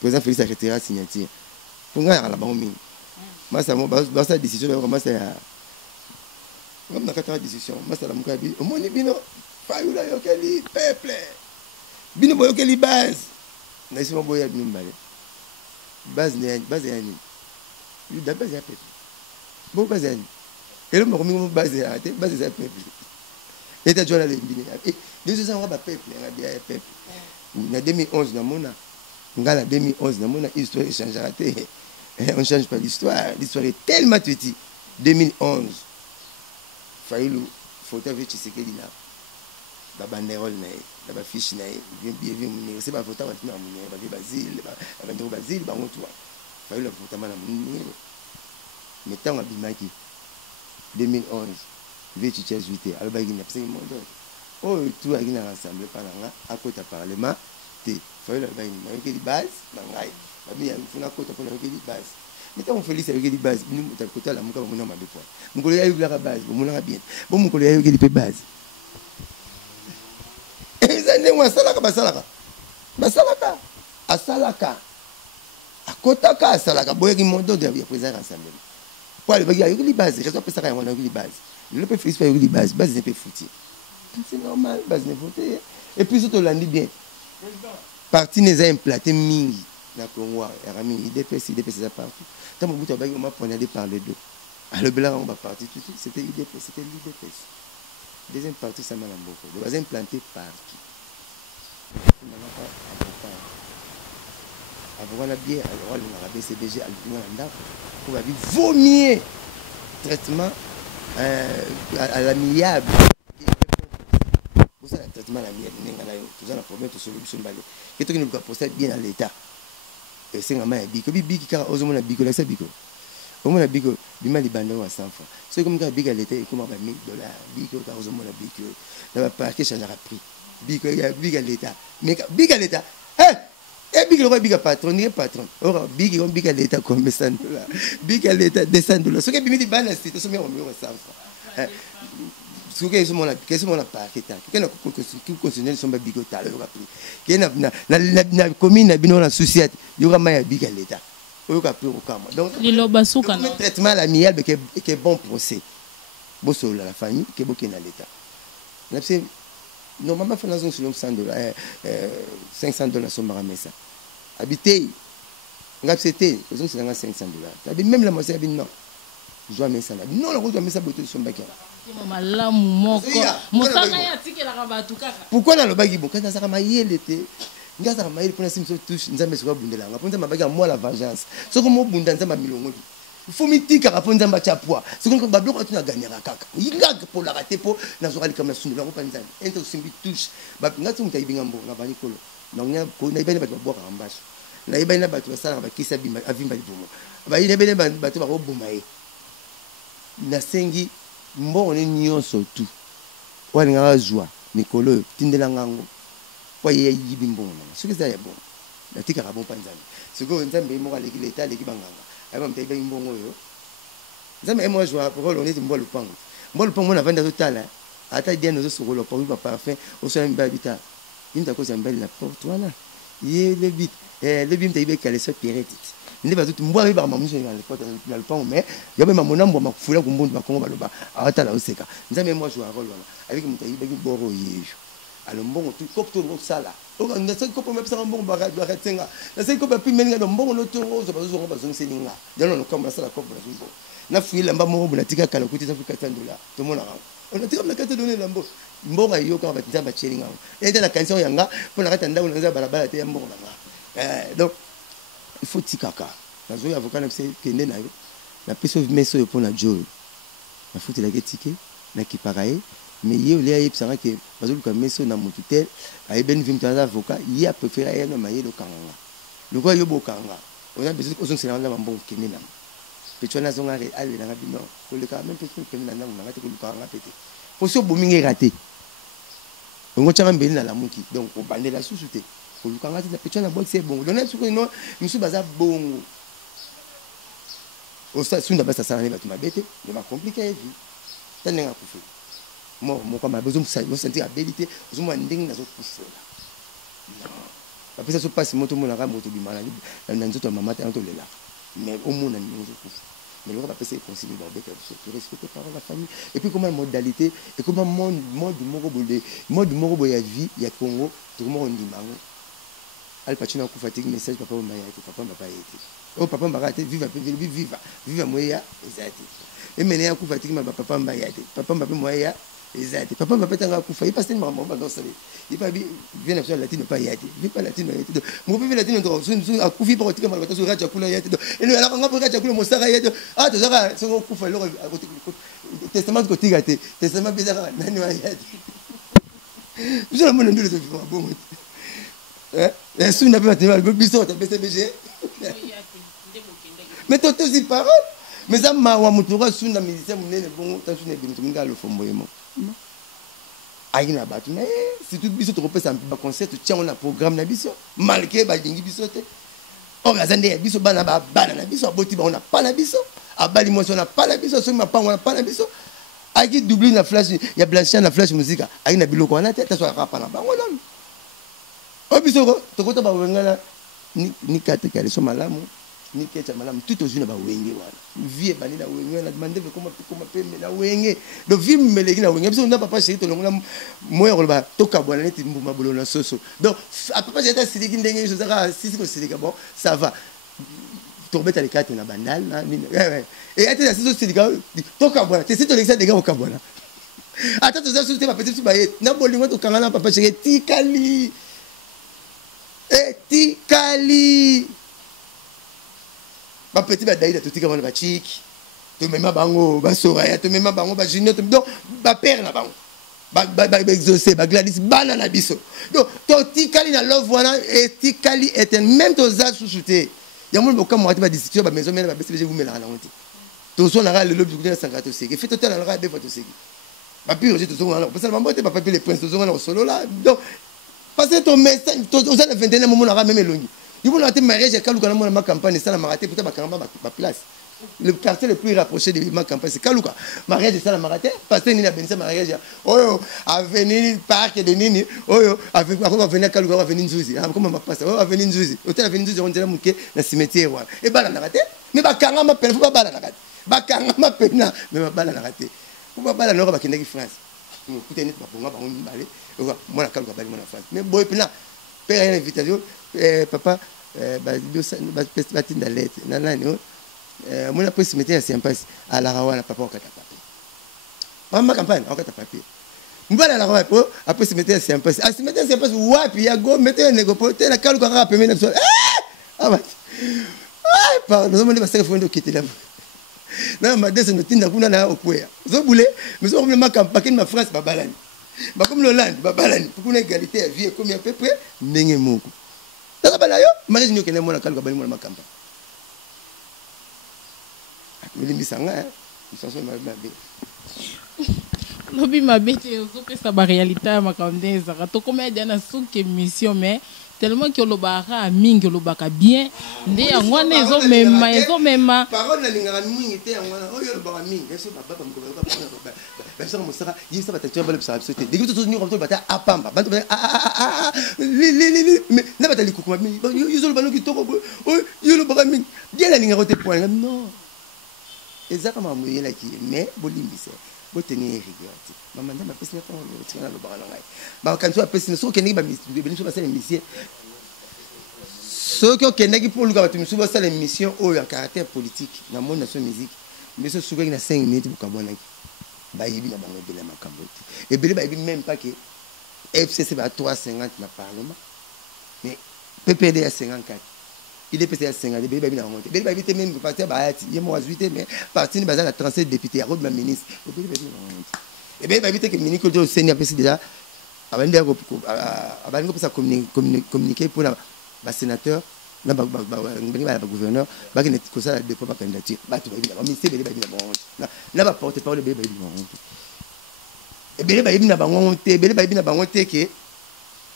président Félix a retiré signature pour nga la bango mingi masa mo basa décision ba masa ya ngam na kata décision masa la mukabi omoni bino fayula yokeli peuple bino boyokeli base na isi mo boya bino mbale base ya ni da base ya peuple bo base ya ni elo mo komi mo base ya te base ya peuple eta jona le mbine nous sommes ba peuple na dia peuple na 2011 na mona ngala 2011 na mona histoire changera te on change pas l'histoire est tellement petite 2011 Faïlou photo avec Tshisekedi là ba banderole na ba fiche na bien mais c'est pas photo maintenant ba Basile ba ngotua Faïlou photo mana mais tant à bimaki 2011 vechi tchazuité albagi na psé monde oh tout a gina rassemblé par là à côté parlement te Faïlou ba ni que di base bangai ba bien funa côté pour que di base mais tant on Félix avec di base nous ta côté la muka ba mona mabe point mukolo ya yula base bo mona bien bon mukolo ya yuli pe base ezande mwa salaka basalaka asalaka akotaka asalaka boyaki mondo de ya président rassemblement pour aller bagi yuli base raison pour ça ka ngona yuli base le pe Félix yuli base ne peut foutir c'est normal base ne foutir et puis surtout landi bien parti les a implanté mingi na Congo Rami IDPS ça partout tant que vous avez poignardé par le dos à le blanc on va partir tout c'était l'IDPS deuxième partie ça m'a l'embauché le voisin implanté par qui avant la bière alors on a BCBG à pour avoir vomir traitement à l'amiable pour ça le traitement à l'amiable tout ça la problème tout solution balé qui est que procède bien à l'état et c'est un mal biko biki car osomona biko la ça biko omona biko bima libanda wa 100 francs c'est comme quand biko à l'état et comment va $1000 biko car osomona biko na parquet changera prix biko à l'état mais biko à l'état et biko le biko patron ni patron or biko à l'état comme $100 biko à l'état $200 ce que bimi libanda c'est ça mais on 100 francs ce que c'est mon parquet qui na constitutionnel sont bigota le rappelé qui na commune na bino na société il y aura ma biga l'état au rappelé au kama donc le traitement amiable qui est bon procès bosso la famille qui est bon na l'état c'est normalement faut dans sur $100 $500 sont maramesa habiter ngapsete aux c'est $500 même la moitié bin non je dois mettre ça là non la route doit mettre ça boto son bakia pourquoi na lobaki bon quand ça ka mayele te ngaza ka mayele pour na simso touche nzambe so bundela nga ponza mabaki moi la vengeance so ko mo bunda nzamba milongo il faut mitika ka ponza mba cha poa so ko ba bloko tu na ganyaka kaka yinga pour la rater pour na zo kali kamna sundu la ko panza ento simbi touche ba ngati muta ibinga mbo na bani kolo na nya ko na ibani ba boka ambaso na ibani na ba tu sala ba kisa bimba avimba libumo ba ine bene ba tu ba ko bumae na sengi mbongo ne nyonso tu wali nga joie mikolo tindela ngango kwa ye yibi mbongo na soki za ya bon na tika ka bon panzani siko nzambe mo kaleki leta leki banganga ayba mtaiba mbongo yo nzambe mo joie pour l'on est mbolo pango na vanda totala ata dia nozo sokolo pour ba parfum au sol mba bita imta ko zambeli la porte wana ye le bit mtaiba kale so pirate ndi ba tutu mbwa ba mamuso na le porte na le pango mais yabe mamona mbwa makufula kumbundu bakongo baloba ata la oseka nzambe mo joie role wana avec mtaiba ki boro yejo alors mbongo tu kopto ngo sala o nga se kopo mepsa mbongo ba tsenga na se kopo pi meninga no mbongo no tongo zo bazo ngo bazo seninga dalo no kama sala kopo na zimbo na fuila mba mo buna tika kala kuti za $4 to mona nga on tika na kata donner lambo mbongo yo ka ba tamba chelinga ete na kansion yanga pona kata ndako na za balabala te mbongo nga donc il faut tikaka na zo avocat na se kende na yo na peso meso yo pona jo na futi la ketike na kiparae mais il y a des gens qui ont meso na mututel ay ben vim tanda avocat il a préféré ay na maye lo kanga le quoi yo bokanga on a besoin qu'on se lande mambo kenena petona zonga ale na bino ko le ka même petona kenena na ngati ko lukanga pete ko so bomingi raté ngo tshanga mbeli na la muki donc o bandela susute ko lukanga te petona box c'est bon donner ce que non misu baza bongo o sa sunda basa sana ne batuma bete ne va compliquer vie tanenga kufu mo comme besoin de sentir abilité aux moins nding na zo kufola après ça se passe moto mo na ka moto bimala na nzoto mama ta ntolela mais au moins na nzoto kufu mais le va passer concilier ba bête se respecter par la famille et puis comment modalité et comment mode morobo ya vie ya Congo tout le monde ndimango al pachina ku fatigue message papa mbaya et papa mbaya et oh papa mbaya viva moya ezati et mener ya ku fatigue ma papa mbaya et papa mbaya moya exact papa m'a pété un coup il passe maman dans ça il va bien absolument latino pas yati il pas latino yati mon bébé latino donc a coup pour tirer mal sur radio kula yati et nous alors on va pour radio kula mon sara yati ah tu sais c'est un coup alors testament que tigate testament bizarre nani yati je la monnaie de bon et sous n'a pas tenu le biso ta BCBG mais toi aussi parole mais ça m'a wa mutura sous na militaire munene bon tant sous ne bintu ngalo fomboyemo aina batu mais si tout biso to repesa un concert tient on a programme na biso malgré ba dingi biso te on gazande biso bana ba bana na biso aboti ba on a pas na biso abali mo on a pas na biso so ma pas on a pas na biso aki double na flash ya blanchir na flash musique aina biloko na tete so ka pa na ba ngolon o biso to ko to ba wengala ni katekale so malamu ni kecha malamu tout aujourd'hui na ba wenge wana vie bani na wenge na demander comment pembe na wenge do vie meleki na wenge biso na papa chéri to longola moyo ko ba toka bwana neti mbuma bolo na soso donc à papa j'étais siliki ndenge je saka sisi ko silika bon ça va torbeta les quatre na bandal na et était na soso silika toka bwana c'est to l'exa de gars au kabwana ata to za soso pa petit ba na bolingo to kangana papa chéri tikali ba petit ba daïda tout tika ba chiki to mema bango ba soraya to mema bango ba junior to donc ba père na bango ba exaucer ba Gladys bana na biso donc to tikali na love wana et tikali est même to za sous-souté ya mon boka mo ba discussion ba maison mena ba BCBG vous mena na honte to so na le lobby de 50 to seki fait total na de to seki ba pire je to so na parce que mambo te ba papier les princes to so na solo là donc parce que ton message to ça le 21 moment na même longi il faut noter mariage quand nous avons ma campagne ça la maraté peut-être ba kamba ba place Le quartier le plus rapproché de ma campagne, c'est Kalouka. Mariage de ça, la marathon, parce que Nina Benissa, mariage, oh, avenue Parc de Nini, oh, avenue Kalouka, avenue Nzouzi, comment ma passe, oh, avenue Nzouzi, hôtel avenue Nzouzi, on dirait mouké, dans le cimetière, et bah, la raté, mais bah, quand ma peine, faut pas bah, la raté, bah, quand ma peine, mais bah, la raté, faut pas bah, la nord, bah, qui n'est France. Écoutez, net, bah, pour moi, on va aller, moi, la Kalouka, bah, la France. Mais bon, et puis là, père, invitation, papa, bah, tinda lettre, nanani, moi, après, je mettais un papier à la Rawana, papa, on a papier. Ma campagne, on a papier. Moi, à la Rawana, après, je mettais un papier. Ah, je mettais un papier, ouais, puis il y a go, mettez un négopoté, la calme, on a papier, même ça. Ah, ouais. Ah, pardon, je me dis, c'est qu'il faut quitter là. Non, ma deuxième note, on a au pouet. Je voulais, mais je voulais ma campagne, ma France, Babalani. Comme l'Hollande, Babalani, pour qu'on ait égalité à vie, comme il y a à peu près, n'est-ce pas. Ça va là, je me dis que je suis calme, ma campagne. Lobi mabete ozopesa ba réalité ya makambo ezaka tokoma dia na suki émission mais tellement que lobaka mingi lobaka bien nde yango wana ezomema parole na lingaka mingi te yango wana oyo lobaka mingi eso baba basa mosaka yisa batatu bale bisa bisote dès que tu nyoko to bata apamba bantu li mais na bata likukuma mingi yo lobano kitoko yo lobaka mingi dia la lingaka te point non exactement mais bolimbise boteni rigueur maman na pesi na fond le tina lo bala ngai ba quand tu as pesi so keneki ba mission ba sala mission so que keneki pour luka ba tu mission ba sala mission au en caractère politique na monde nation musique mais so suka na 5 minutes pour kabona ba yibi na bango bela makambo et bele ba yibi même pas que FCC ba 350 na parlement mais PPD à 54. Il est passé à 50, il est monté. Il est même parti à Bahati, il est moins 8, mais parti de la 37 députés, à la ministre. Et bien, il a que le ministre de Seigneur déjà, avant de communiquer pour le sénateur, le gouverneur, il y a ça de la candidature. Il a porte-parole de bébé. Et bien, il y a que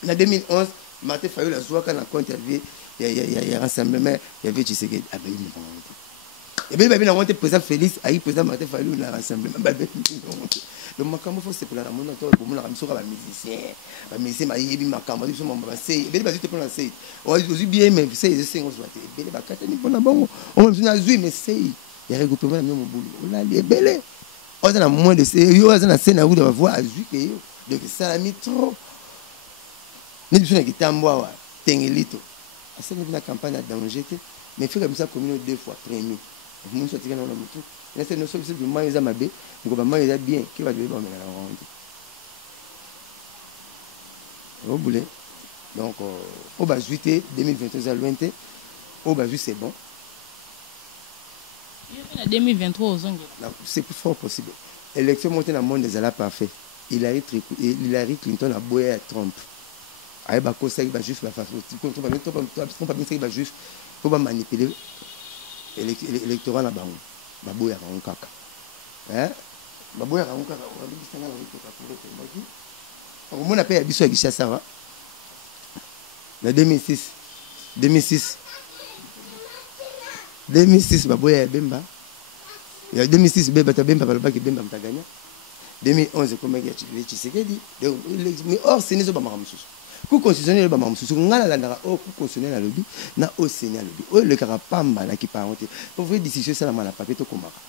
en 2011, Martin Fayou la joie quand on a interviewé. Il y a un rassemblement, il y avait Tshisekedi. Et bien, il y a un président Félix, il y a un président Martin Fayou, il y a un rassemblement. Le Makambo, c'est pour la monde, pour la musicien, les musiciens, les Makambo, les musiciens, les musiciens, les bien, mais c'est les musiciens, les musiciens, on a joué, mais c'est il y a regroupement dans mon boulot. On a les belles. On a moins de ces, on a la scène où on va voir à jouer, donc ça a mis trop. Nous sommes qui tamboa, tengelito. C'est une campagne à danger, mais il faut que ça commune 2 fois premier. Nous sommes dans le tout. Mais c'est une solution de moi, ils ont mabé, donc on va bien, qui va devoir me la rendre. Vous voulez? Donc, au bas juillet 2023 à lointain, au bas juillet c'est bon. Il y a 2023 aux Anglais. C'est plus fort possible. L'élection montée dans le monde des alliés parfaits. Hillary Clinton a boyé à Trump. Il va juste pour manipuler l'électorat là-bas. On appelle Abisso à Gishasara. En 2006, Baboya Bemba. Il y a 2006, Bemba Bemba qui Bemba a gagné. 2011, comme il y a Tshisekedi. Mais or, c'est n'est pas ma ramsous. Coup constitutionnel, ba mamusu ngala landaka au coup constitutionnel lobby na au Sénat lobby o le karapamba na ki parenté pour vrai décision ça la mala papier to komaka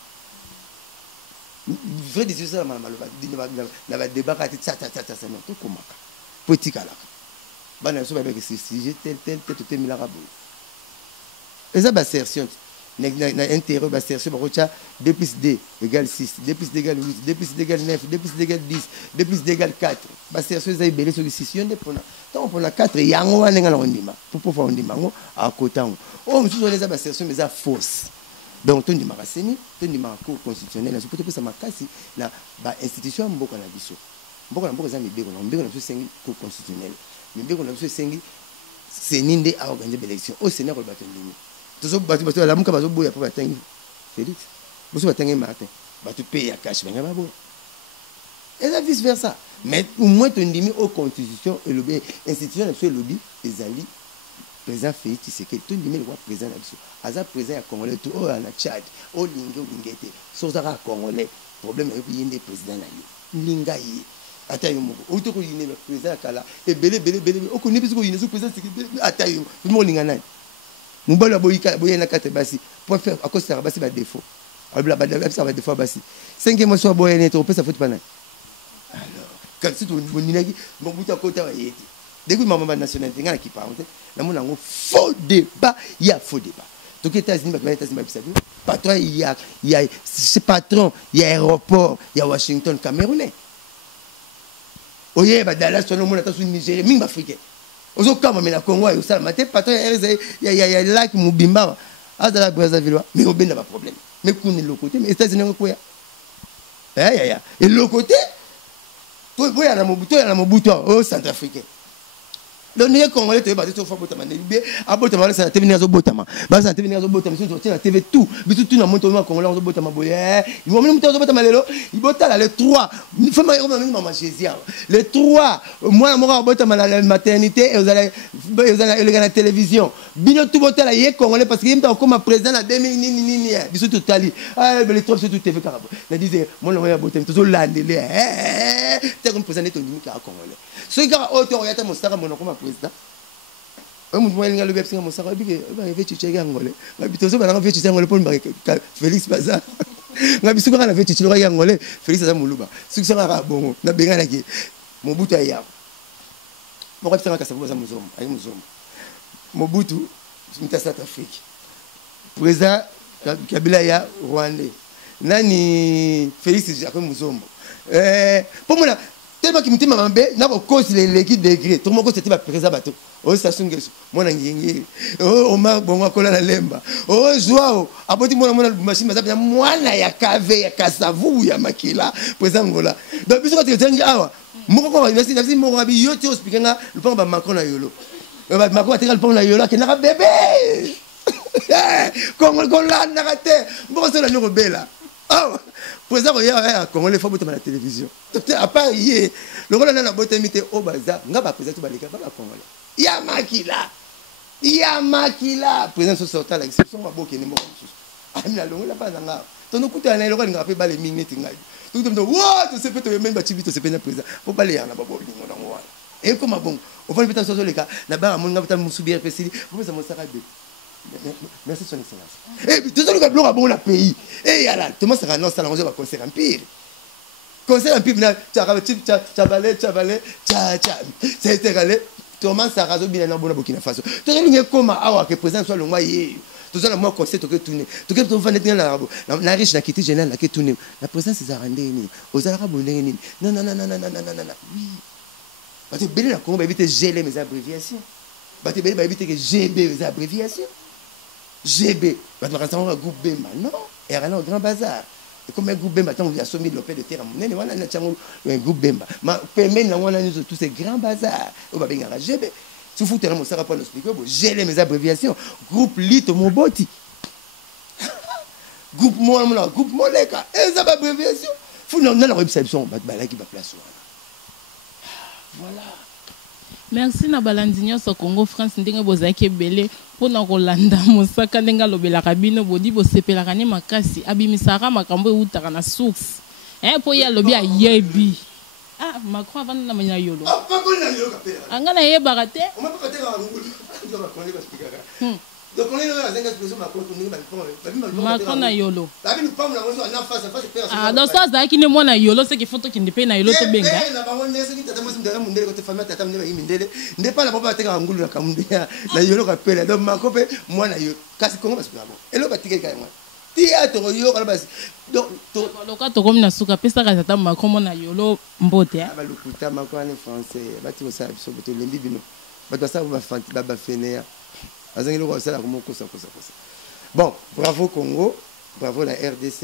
vrai décision ça la mala na ba débat ka ça non to komaka politique ala bana so ba que c'est sujet tel tout milarabu et ça ba sertion na intérêt ba sertion ba rocha 2 plus 2 égale 6 2 plus 2 égale 8 2 plus 2 égale 9 2 plus 2 égale 10 2 plus 2 égale 4 ba sertion za ibele so 6 yonde pona tant pour la 4 yango wana ngala ondima pour faire ondima ngo à côté ngo oh monsieur on les a ba sertion mais ça fausse donc to ndima kaseni to ndima ko constitutionnel na sopoto pesa makasi na ba institution mboka na biso mboka za mibeko na biso sengi ko constitutionnel mibeko na biso sengi seninde a organiser l'élection au Sénat ko bato ndimi toujours bato la muka bazo boya pour batangi Félix boso batangi Martin bato paye à cash benga babo et ça vice versa mais au moins ton ndimi aux constitution et le institution na so lobby ezali président Félix Tshisekedi tout ndimeli kwa président na biso aza président ya congolais tout oyo na Tchad olingi te sozaka congolais problème ya yinde président na yo linga yi ata yo moko oto ko yine président kala e belé okoni biso ko yine so président Tshisekedi ata yo mo linga nani mubala boyena kate basi pour faire à cause ça basi ba défaut abla ba défaut basi 5e mois so boyena to pesa faute pana alors quand si tu boninaki bon buta kota wa yeti dès que maman nationalité ngana ki parle na mona ngo faux débat il y a faux débat donc États-Unis ba États-Unis ba patron il y a ce patron il y a aéroport il y a Washington Camerounais oye ba Dallas to no mona ta su Nigeria mingi africain ozo kama mena Congo yo sala mate patron ya lac mubimba azala Brazzaville mais obenda ba problème mais kuni le côté mais États-Unis ngo ya et le côté to boya na mobuto au centrafricain donc les Congolais te battre fois botama nebé abotama la sana TV ni azo botama ba sana TV ni azo botama sur la TV tout bitu tout na moto na Congolais azo botama boye ils vont même moto azo botama lelo ils botala les 3 il faut même maman Jésus les 3 moi moi botama la maternité et vous allez la télévision bino tout botala les Congolais parce qu'il est comme président la 2000 ni bisu tout tali ah les 3 sur tout TV carabo na disait moi le botama tout landele t'es comme président ton limite à Congolais ce gars auto yata mostara mon comme président un mouvement il y a le web mon sara bige ba vetu chega ngole ngabito so ba na vetu chega ngole pour Félix Baza ngabisu ka na vetu chega ngole Félix Baza muluba su so ka bongo na benga na ki Mobutu ya mo ka tsanga ka sabu za muzomo ayi muzomo Mobutu mta South Africa président Kabila ya Rwanda nani Félix Jacob Muzomo pour moi tellement que mutima mambe na ko cause l'équipe degré tout le monde c'était ba président bato o sasungeso mona ngenge o ma bongo kola na lemba o joao aboti mona machine mazapi mwana ya kave ya kasavu ya makila président ngola donc biso ko tengi awa moko ko merci moko abi yo ti hospital le pont ba Macron na yolo ba Macron ateka le pont na yolo ke na bébé kongo kola na kate moko so la nyoko bela ah président il y a Congolais faut botter la télévision à part hier le rôle na botter mité au bazar ngaba président ba leka ba Congolais ya makila président so sorta la exception ba bokene mo amina longo la pa nga to no kuta na le rôle ngape ba le minute ngai tout le monde wa to se peut to même ba chibito se pena président faut pas le ya na ba bo ngo na ngwa et comme bon on va peut-être so le cas na ba mon ngaba ta musubir pesili faut ça mo sara de merci son excellence et puis tout ça le gars bon la pays et yala tout le monde sera non ça la va conseil empire na tchabale c'est galé Thomas Sarazo bien na bona Burkina Faso to linge koma awa que président soit longwa ye to ça moi conseil to que tourner to que to vendre na arabo na riche na kiti général na que tourner la président c'est arandé ni aux arabes ni non oui parce que belé na Congo ba éviter geler mes abréviations ba te belé ba éviter que GB les abréviations GB ba te un groupe Bemba non et rien au grand bazar. Et comme un groupe Bemba, tant qu'il y a 100 000 lopés de terre, on a un groupe Bemba. Mais permet tous ces grands bazars. On va bien GB. Si vous foutez, ça va pas nous expliquer. J'ai mes abréviations. Groupe Lito Moboti. Groupe Moleka. Groupe Moleka. Et ça va abréviation. Vous n'avez pas la réception. Qui va place. Voilà. Merci na balandinyo so Congo France ndenge bozaki belé pona kolanda mosaka ndenga lobela kabino bodi bo sepelaka ne makasi abimisaka makambo eutaka na source po ya lobi a yebi Macron avant na manya yolo pas qu'on na yolo kapela angana yebaka te on m'a pas teka ngulu ba konde ba spikaka donc on est là dans expression Macron to ninga ba Macron na yolo babi nous pas na ngoso na face à face donc ça za ki ne mona yolo c'est que photo ki ndipe na yolo to benga na ba wonde c'est ki tata mo simdala mundele ko te famille tata mundele ba yimindele nde pas na papa teka ngulu na kamunde na yolo kapela donc Macron pe moi na yolo kasi Congo ba spikaka et lo ba tike ka moi théâtre yo kala basi donc loka to comme na suka pesa ka tata Macron na yolo mbote ba lukuta Macron en français ba ti ko sa biso boto lembi bino ba to sa ba fenea bon, bravo Congo, bravo la RDC.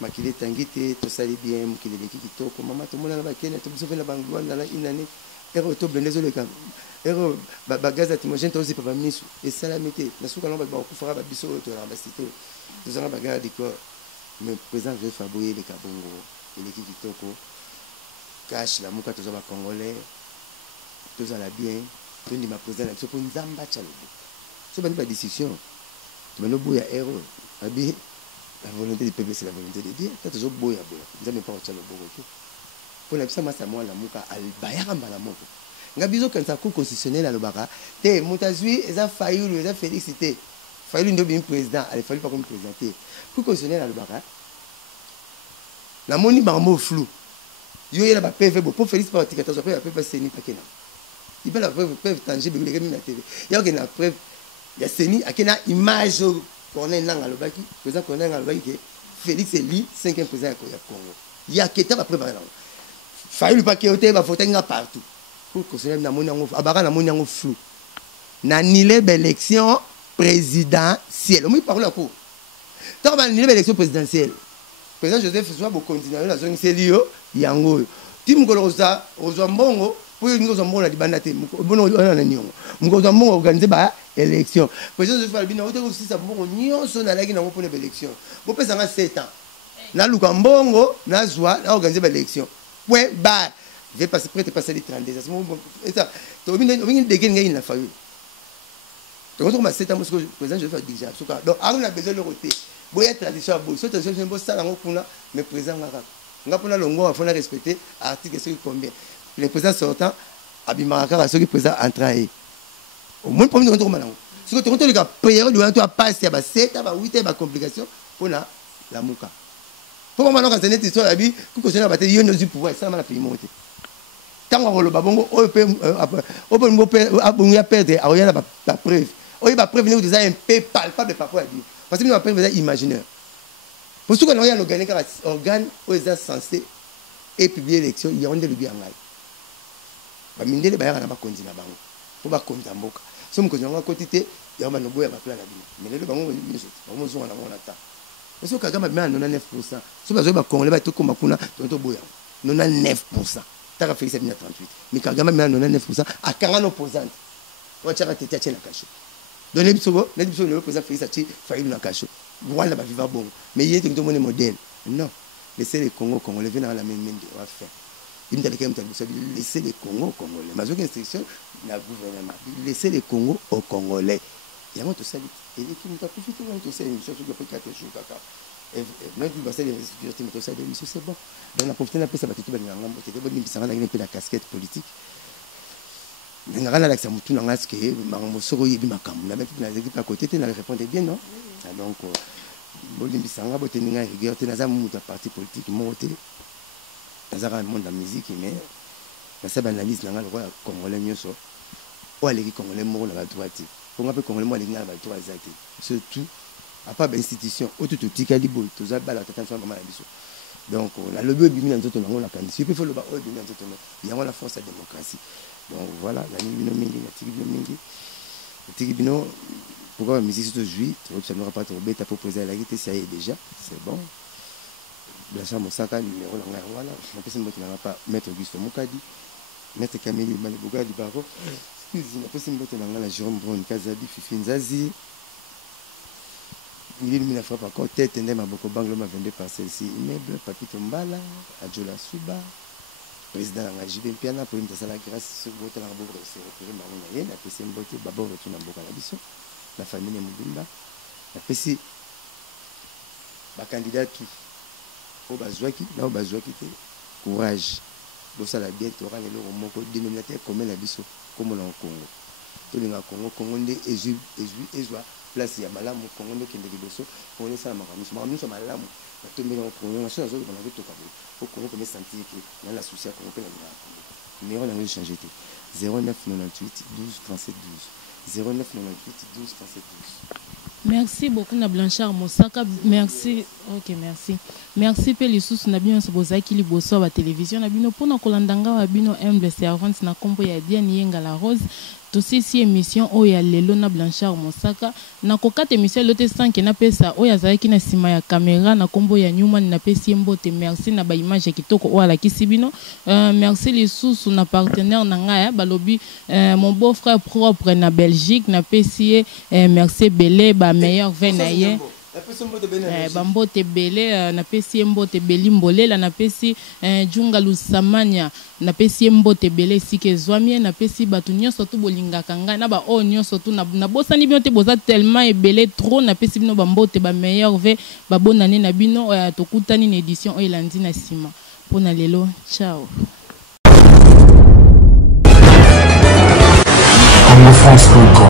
Makile Tangite, tout ça bien, Makile Kikito, maman, tout le monde a Kenya, tout le monde a Bangouan dans une année. Ero to blenezo le kam. Ero bagaza timogène aussi papa ministre et salamité. Na souka lomba ba kufara ba biso to la basito. Tout ça bagarre de quoi. Mais président veut faboyer les Kabongo et les Kikitoko. Cache la muka to za ba congolais. Tout ça la bien. tu dis ma président c'est pour nzamba chalobo c'est pas une décision tu m'as boya erreur abi la volonté du peuple c'est la volonté de Dieu tu as toujours boya nzamba pas chalobo pour la ça masa moi la muka albayaka mbala moko ngabizo kanza cour constitutionnel à lobaka te mutazui eza Fayulu eza félicité Fayulu ndo bien président il fallait pas comme présenter cour constitutionnel à lobaka la moni bango flou yo yela ba PV pour Félix pas 14 après la PV Seni pakena il peut la preuve tangible les na TV ya que na preuve ya Seni akena image qu'on est nanga lobaki président qu'on est nanga lobaki que Félix est lui 5e président ya Congo ya keta ba preuve là Fayulu pas kéoté ba voter nga partout pour considérer na moni abaka na moni flou na annulé l'élection présidentielle on parle là pour tant ba annulé l'élection présidentielle président Joseph soit bo continuer la zone c'est lio yango tim koloza ozambongo pour nous zambongo na dibanda te bono na nyongo mko zambongo organiser ba élection président Joseph Albino ote ko sisa bongo nyonso na laki na ko pona ba élection bo pesa nga 7 ans na luka mbongo na zwa na organiser ba élection point ba je passer prêtre passer les 32 ça to bingi degen ngai na fayu to ko ma 7 ans parce que président Joseph déjà donc on a besoin de le côté boya tradition bo so tradition bo sala ngo kuna mais président ngaka ngapona longo il faut respecter article ce combien le président sortant abimaka ce qui président entraé au moins premier retour malango ce que tu le période où tu as passé ba 7 ba 8 ba complication pona la muka pour moi non quand c'est une histoire abi ku ko sona ba te yo no du pouvoir ça mala pays monter tango lo babongo o pe o pe mo pe abongo ya perdre a oyana ba preuve o ba prévenir des un peu palpable par rapport à lui parce que nous appelons imaginaire. Pour ce qu'on a organisé car organe aux censés et publier l'élection, il y a un de bien mal. Ba mindele ba yana ba konzi na bango. Pour ba konza mboka. So mko nyanga kotité ya ba nobo ya ba plan na bino. Mais le bango ni miso. Bango zo na mona ta. Parce que kagama ba 99%. So ba zo ba congolais ba to koma kuna to boya. 99%. Taka Félix à 38. Mais kagama 99% à 40 opposants. On tient à tête à la cache. Donc les bisous le président Félix Ati Fayulu na cache. Voilà ba vivre bon. Mais il y a tout le modèle. Non. Laissez les Congolais venir dans la même main de faire. Il me dit que laissez les Congolais. Mais aucune instruction na gouvernement. Laissez les Congos aux Congolais. Il y a un tout ça et les films t'as profité de tout ça émission sur le fait 4 jours kaka. Et même tu passer les sécurité mais tout ça d'émission c'est bon. Donc la profité la paix ça va tout bien ngambo te bonne bisanga na la casquette politique. Ngana la ça mutu na ngaske mango soko yebi makambo na mettre na équipe à côté tu na répondre bien non. Donc bonne bisanga bote ninga rigueur tu na za mutu parti politique monté. Dans un monde de la musique mais ça analyse na ngalo congolais nyoso. O aleki congolais mo na ba droite. Pour un peu congolais mo aleki na ba droite zaki. Surtout à part institution autour tikali bol to za bala attention vraiment la biso. Donc la lobby bimi na nzoto nango na kanisi il faut le ba o bimi na nzoto il y a la force de la démocratie. Donc voilà la bino mingi na tiki bino pourquoi la musique se joue ça n'aura pas trop bête pour poser la guitare ça y est déjà c'est bon. La chambre saka numéro na ngai voilà on peut se mettre na pas maître Auguste Mukadi maître Camille Malibuga di Baro excuse na peut se mettre na ngai la Jérôme Brown Kazabi Fifi Nzazi il m'a frappé encore tête et ma boko banglo m'a vendu par celle-ci immeuble Papito Mbala Adjola Suba président na JB Piana pour une de la grâce sur votre na boko c'est repéré marona yé na pesi mbote babo retourne na boka la biso la famille Mubimba la pesi ba candidat tout au bazouaki là au bazouaki courage bosala bien tu auras le moko dénominateur commun la biso comme on Congo to linga Congo ndé ezwa place ya malamu Congo ndé kende liboso on est ça makamuso so malamu to mbela Congo na so zo na to ka au Congo comme sentir que dans la souci à Congo na numéro na changer 0998 12 37 12 0998 12 37 12. Merci beaucoup na Blanchard Mosaka merci OK merci merci pe lisusu na bino so bozaki liboso ba télévision na bino pona kolandanga wa bino humble servante na kombo ya Diane Yenga la Rose to si émission oya lelo na Blanchard Mosaka na kokata émission lote 5 na pesa oya zaki na sima ya caméra na kombo ya Newman na pesi mbote merci na ba image kitoko oya kisibino merci lisusu na partenaire na ngaya balobi mon beau-frère propre na Belgique na pesi merci belé ba meilleur vin na ye bambote bele napesi mbote beli mbolela napesi junga lusamanya napesi mbote bele sike zwamie napesi batu nyonso tu bolingaka ngai na ba o nyonso tu na bosani bino te boza tellement ebele trop napesi bino bambote ba meilleur ve babonane na bino tokutani na édition oyo elandi na sima pona lelo ciao Congo France.com